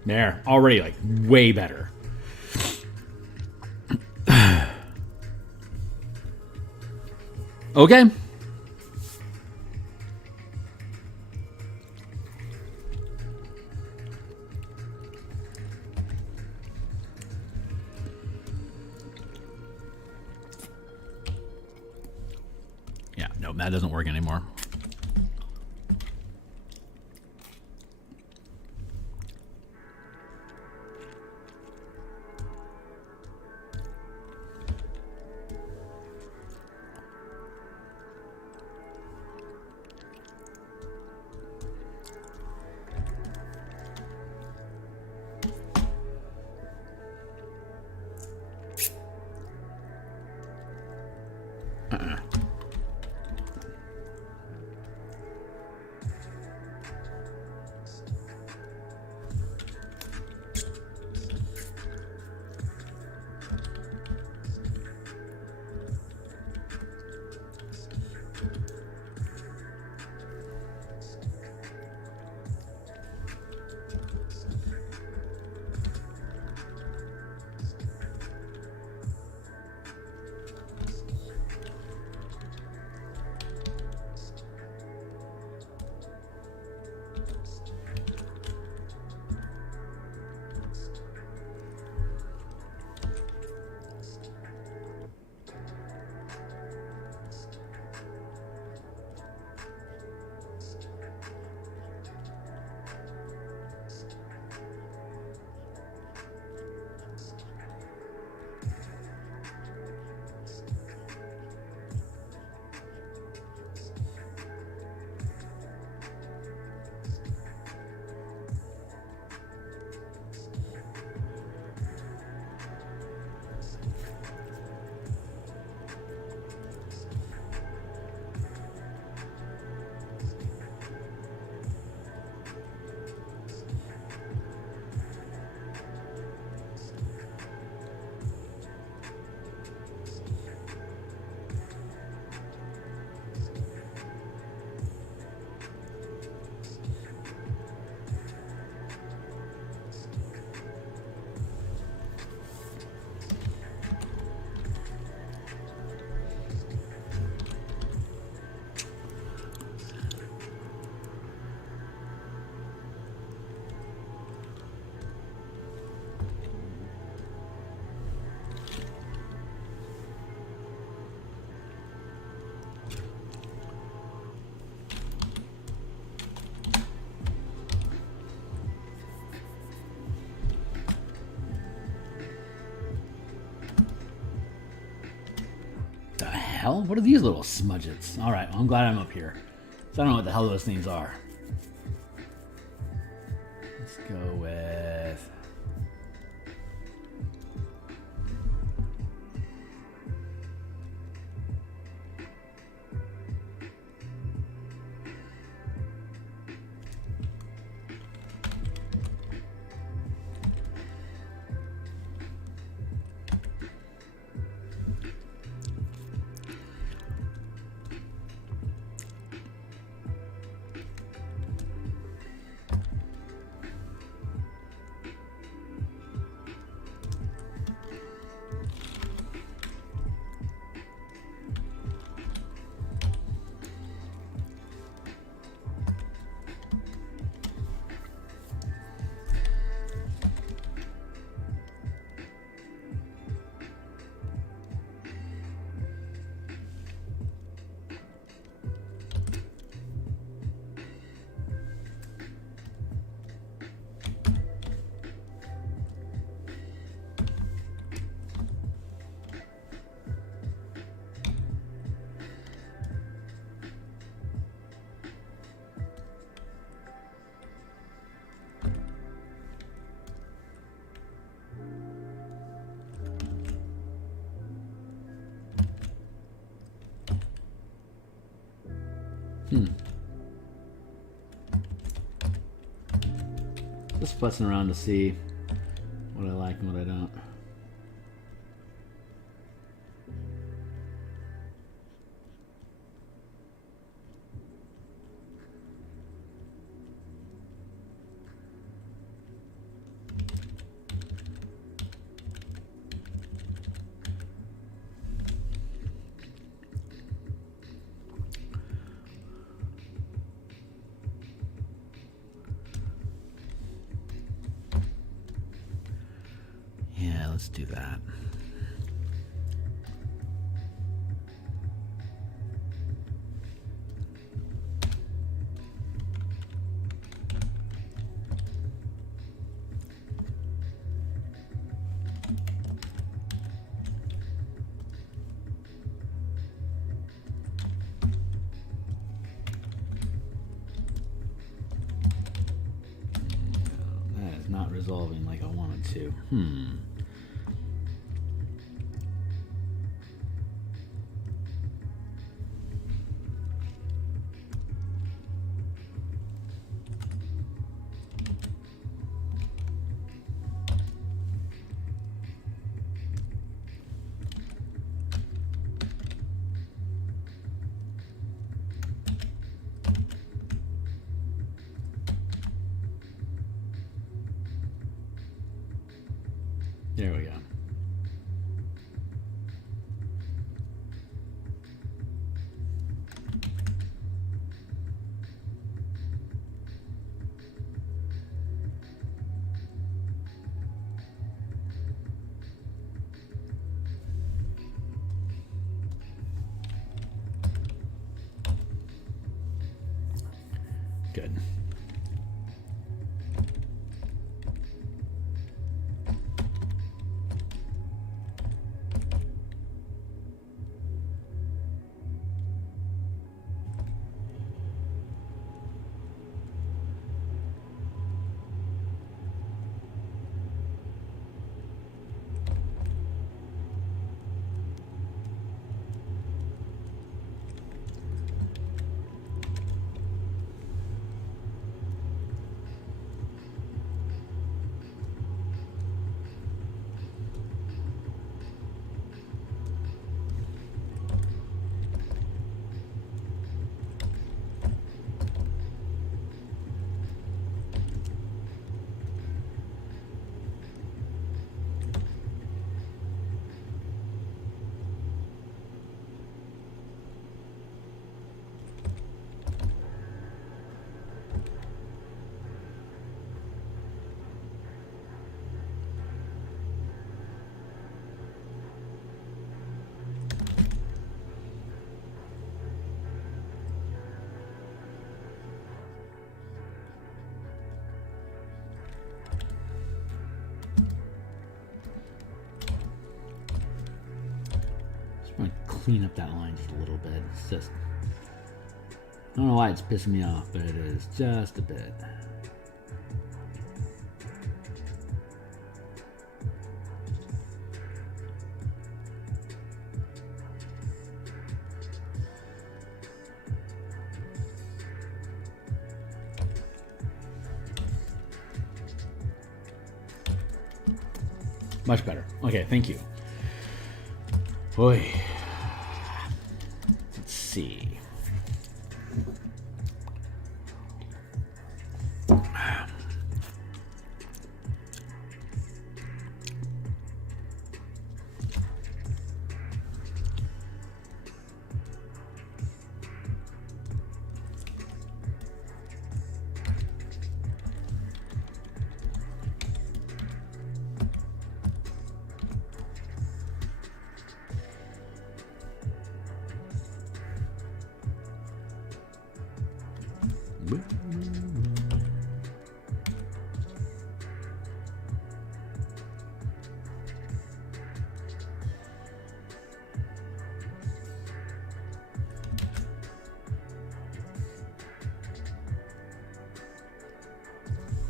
There, already like way better. Okay. Yeah, no, that doesn't work anymore. Hell? What are these little smudgets? All right, well, I'm glad I'm up here. So I don't know what the hell those things are. Let's go with... Just fussing around to see what I like and what I don't. let's do that. Not resolving like I wanted to. There we go. Good. I'm gonna clean up that line just a little bit. It's just, I don't know why it's pissing me off, but it is just a bit. Much better. Okay, thank you. Boy. Let's see.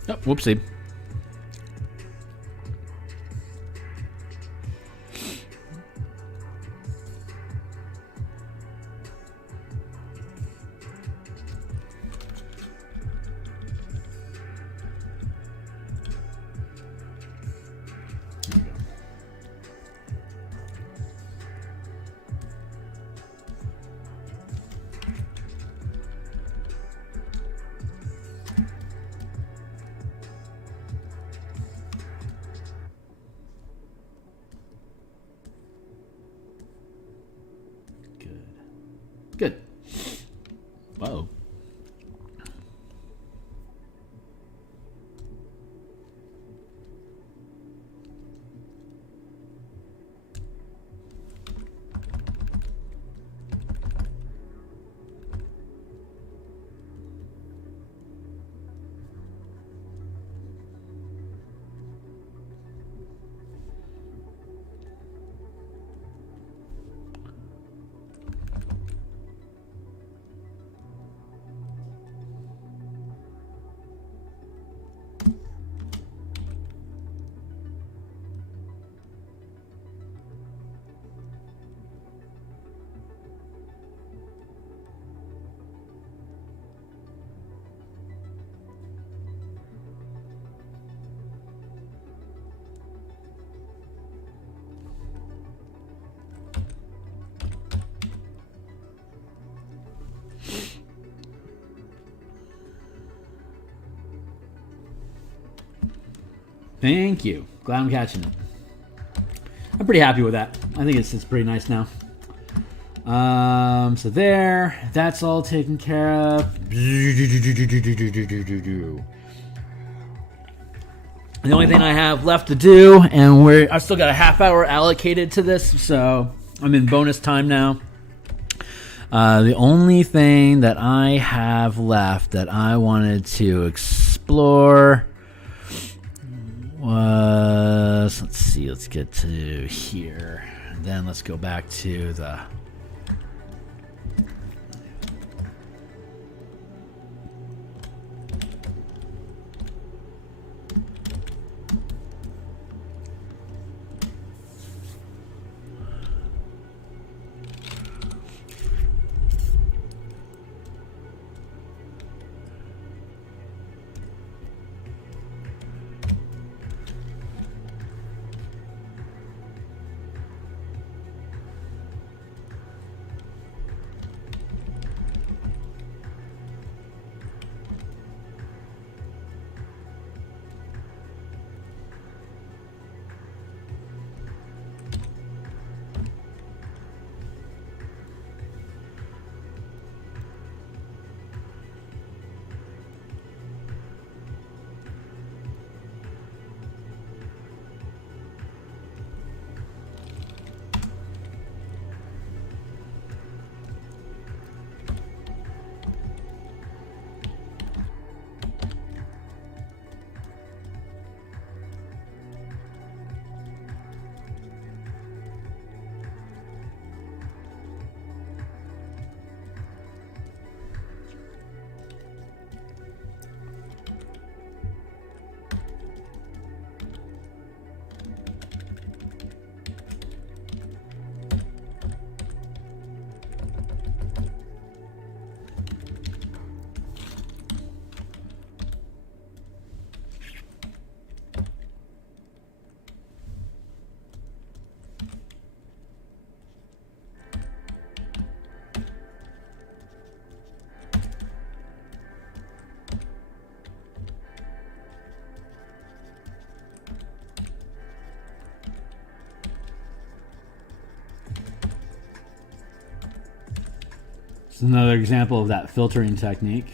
Oh, whoopsie. Thank you. Glad I'm catching it. I'm pretty happy with that. I think it's pretty nice now. So there, that's all taken care of. The only thing I have left to do, and I've still got a half hour allocated to this, so I'm in bonus time now. The only thing that I have left that I wanted to explore was, let's see, let's get to here. And then let's go back to the... It's another example of that filtering technique.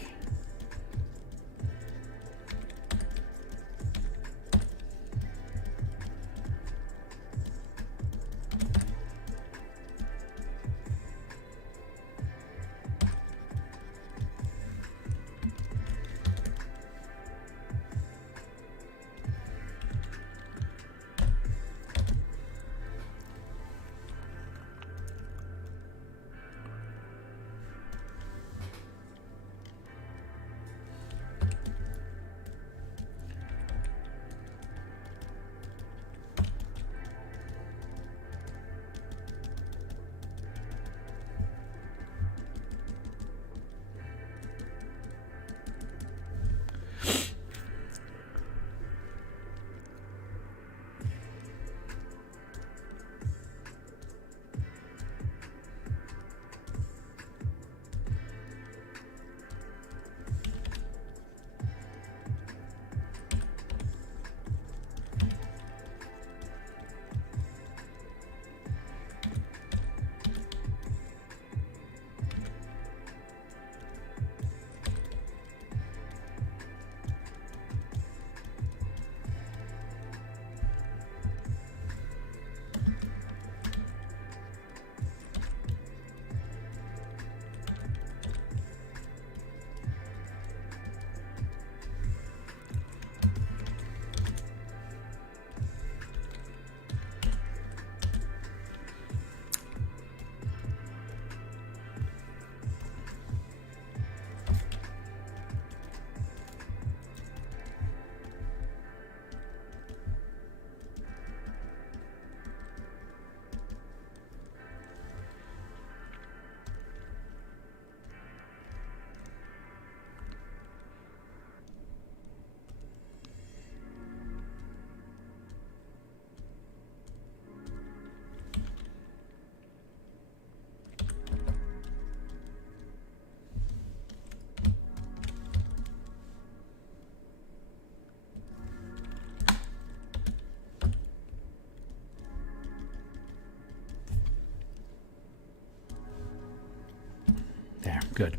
Good.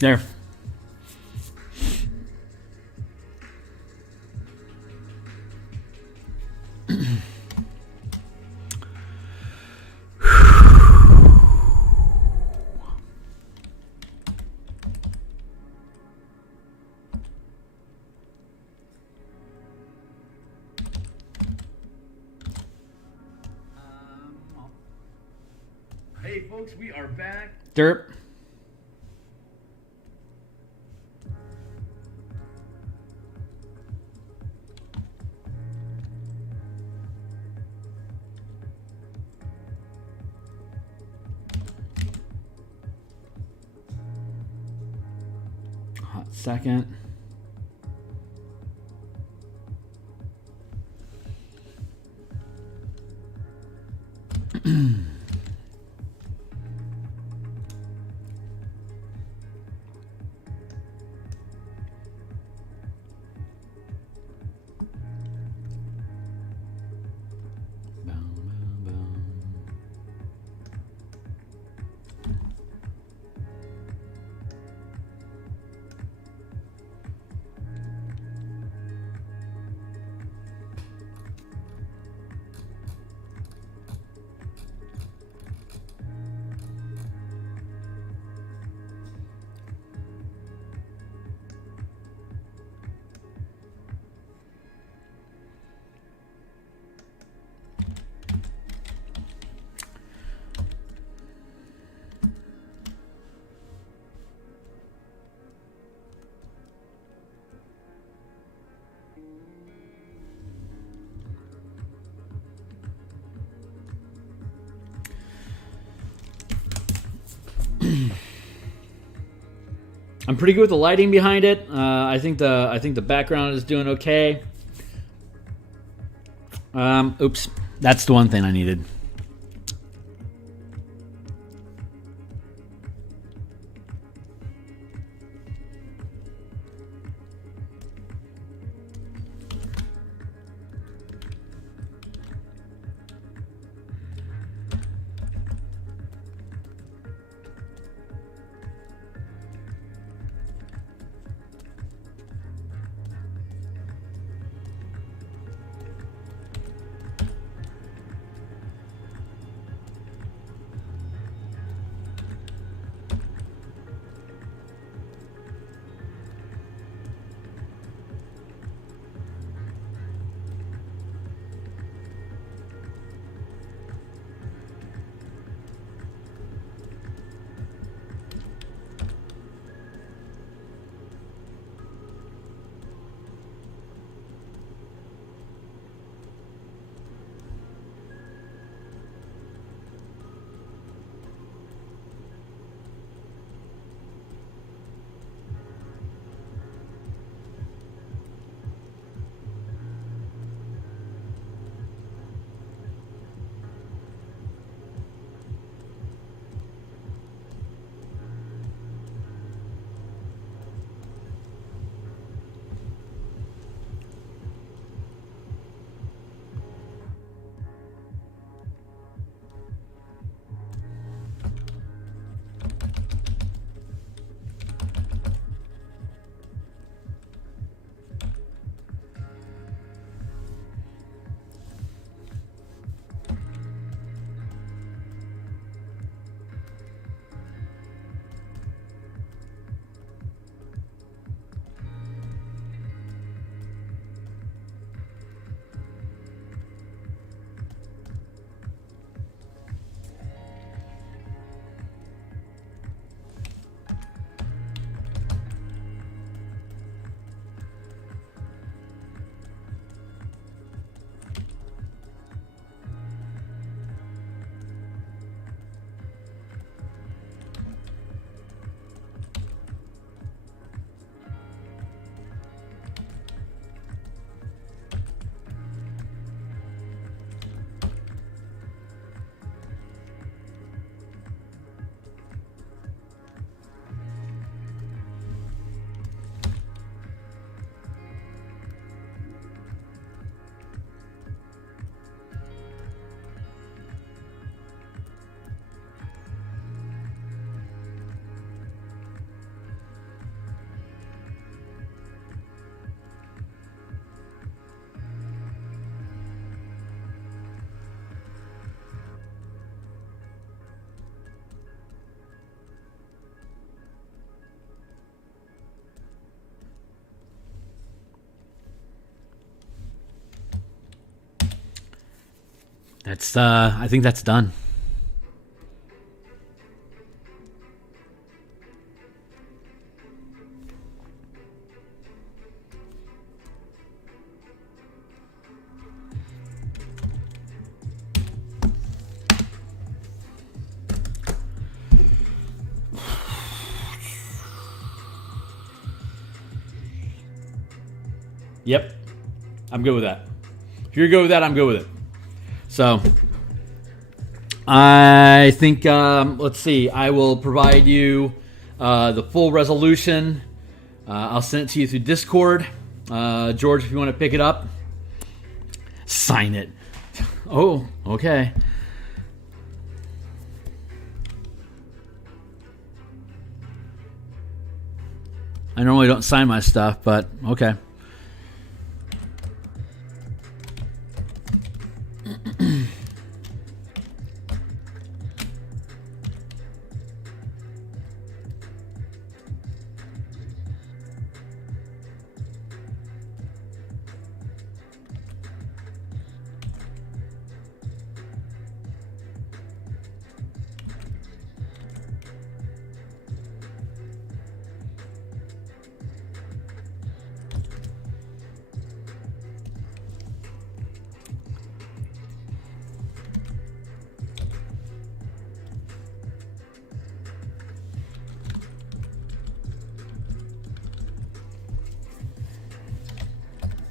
There. Hey folks, we are back. Derp. Hot second. I'm pretty good with the lighting behind it. I think the background is doing okay. Oops, that's the one thing I needed. That's I think that's done. Yep. I'm good with that. If you're good with that, I'm good with it. So, I think, let's see. I will provide you the full resolution. I'll send it to you through Discord. George, if you want to pick it up, sign it. Oh, okay. I normally don't sign my stuff, but okay.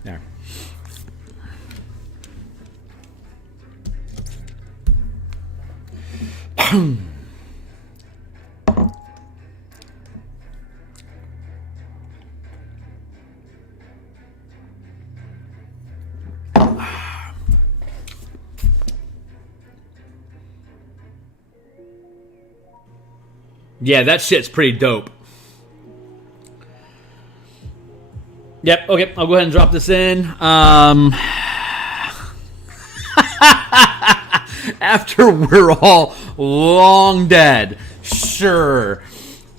There. Yeah, that shit's pretty dope. Yep, okay, I'll go ahead and drop this in. After we're all long dead. Sure.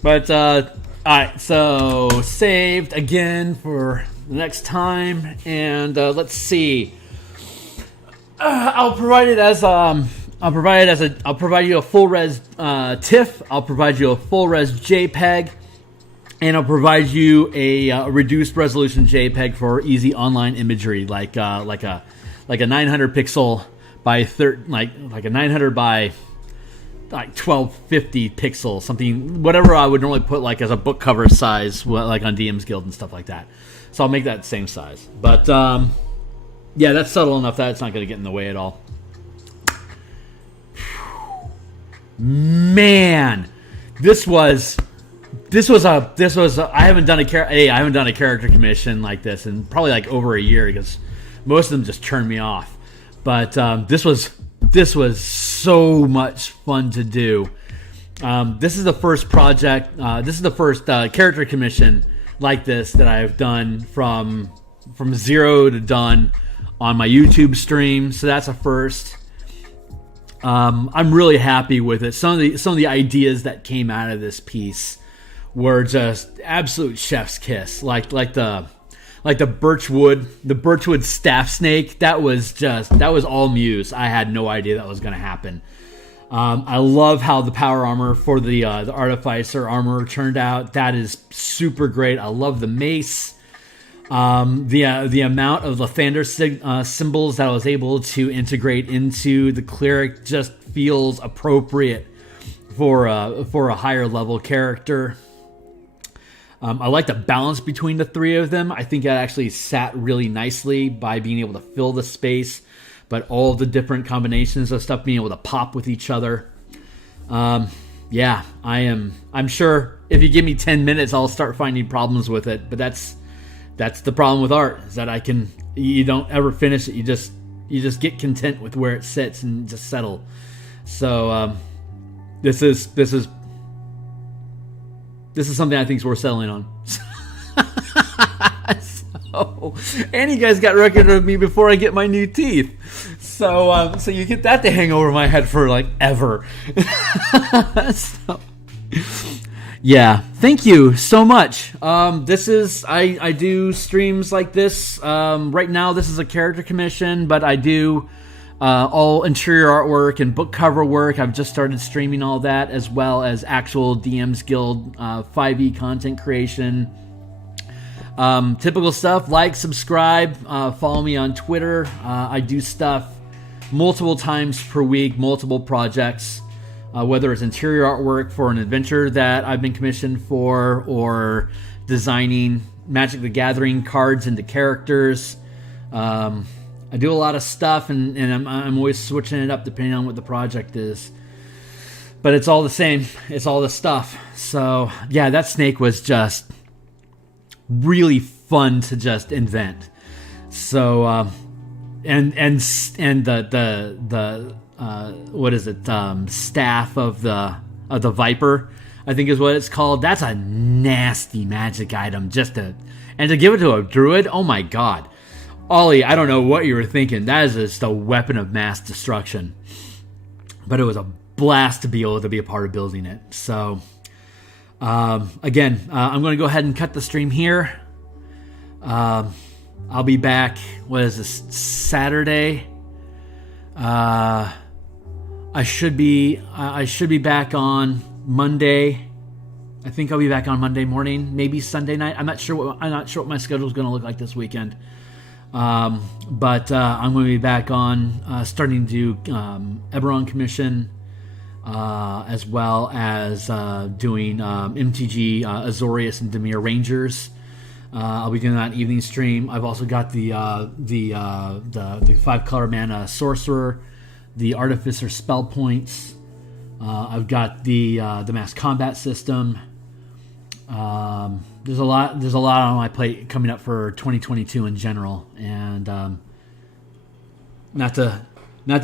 But, alright, so saved again for the next time. And let's see. I'll provide you a full res TIFF. I'll provide you a full res JPEG. And I'll provide you a reduced resolution JPEG for easy online imagery, like a 900 pixel by like a 900 by like 1250 pixel, something, whatever I would normally put like as a book cover size, like on DM's Guild and stuff like that. So I'll make that same size. But yeah, that's subtle enough that it's not going to get in the way at all. Man, this was I haven't done a character commission like this in probably like over a year, because most of them just turned me off. But this was so much fun to do. This is the first project. This is the first character commission like this that I've done from zero to done on my YouTube stream. So that's a first. I'm really happy with it. Some of the ideas that came out of this piece were just absolute chef's kiss. Like the birchwood staff snake. That was all Muse. I had no idea that was going to happen. I love how the power armor for the artificer armor turned out. That is super great. I love the mace. The amount of Lathander symbols that I was able to integrate into the cleric just feels appropriate for a higher level character. I like the balance between the three of them. I think that actually sat really nicely by being able to fill the space, but all the different combinations of stuff being able to pop with each other. Yeah, I'm sure if you give me 10 minutes, I'll start finding problems with it. But that's the problem with art, is that you don't ever finish it. You just get content with where it sits and just settle. So this is something I think is worth settling on. And you guys got record of me before I get my new teeth. So you get that to hang over my head for like ever. So, yeah, thank you so much. I do streams like this. Right now this is a character commission, but I do all interior artwork and book cover work. I've just started streaming all that, as well as actual DM's Guild 5e content creation. Typical stuff. Like, subscribe, follow me on Twitter. I do stuff multiple times per week, multiple projects, whether it's interior artwork for an adventure that I've been commissioned for, or designing Magic the Gathering cards into characters. I do a lot of stuff, and I'm always switching it up depending on what the project is. But it's all the same. It's all the stuff. So yeah, that snake was just really fun to just invent. So and the what is it? Staff of the Viper, I think is what it's called. That's a nasty magic item just to give it to a druid. Oh my god. Ollie, I don't know what you were thinking. That is just a weapon of mass destruction. But it was a blast to be able to be a part of building it. So, again, I'm going to go ahead and cut the stream here. I'll be back, what is this, Saturday? I should be back on Monday. I think I'll be back on Monday morning, maybe Sunday night. I'm not sure what my schedule is going to look like this weekend. But I'm going to be back on starting to do Eberron Commission, as well as doing MTG Azorius and Dimir Rangers. I'll be doing that evening stream. I've also got the 5-color mana Sorcerer, the Artificer spell points. I've got the mass combat system. There's a lot on my plate coming up for 2022 in general, and not to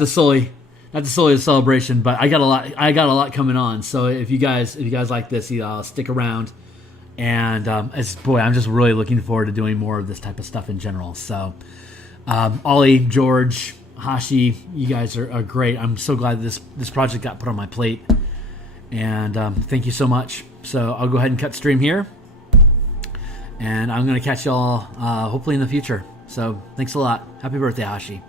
sully the celebration, but I got a lot coming on. So if you guys like this, stick around, and I'm just really looking forward to doing more of this type of stuff in general. So Ollie, George, Haschi, you guys are great. I'm so glad this project got put on my plate, and thank you so much. So I'll go ahead and cut stream here, and I'm going to catch y'all hopefully in the future. So thanks a lot. Happy birthday, Haschi.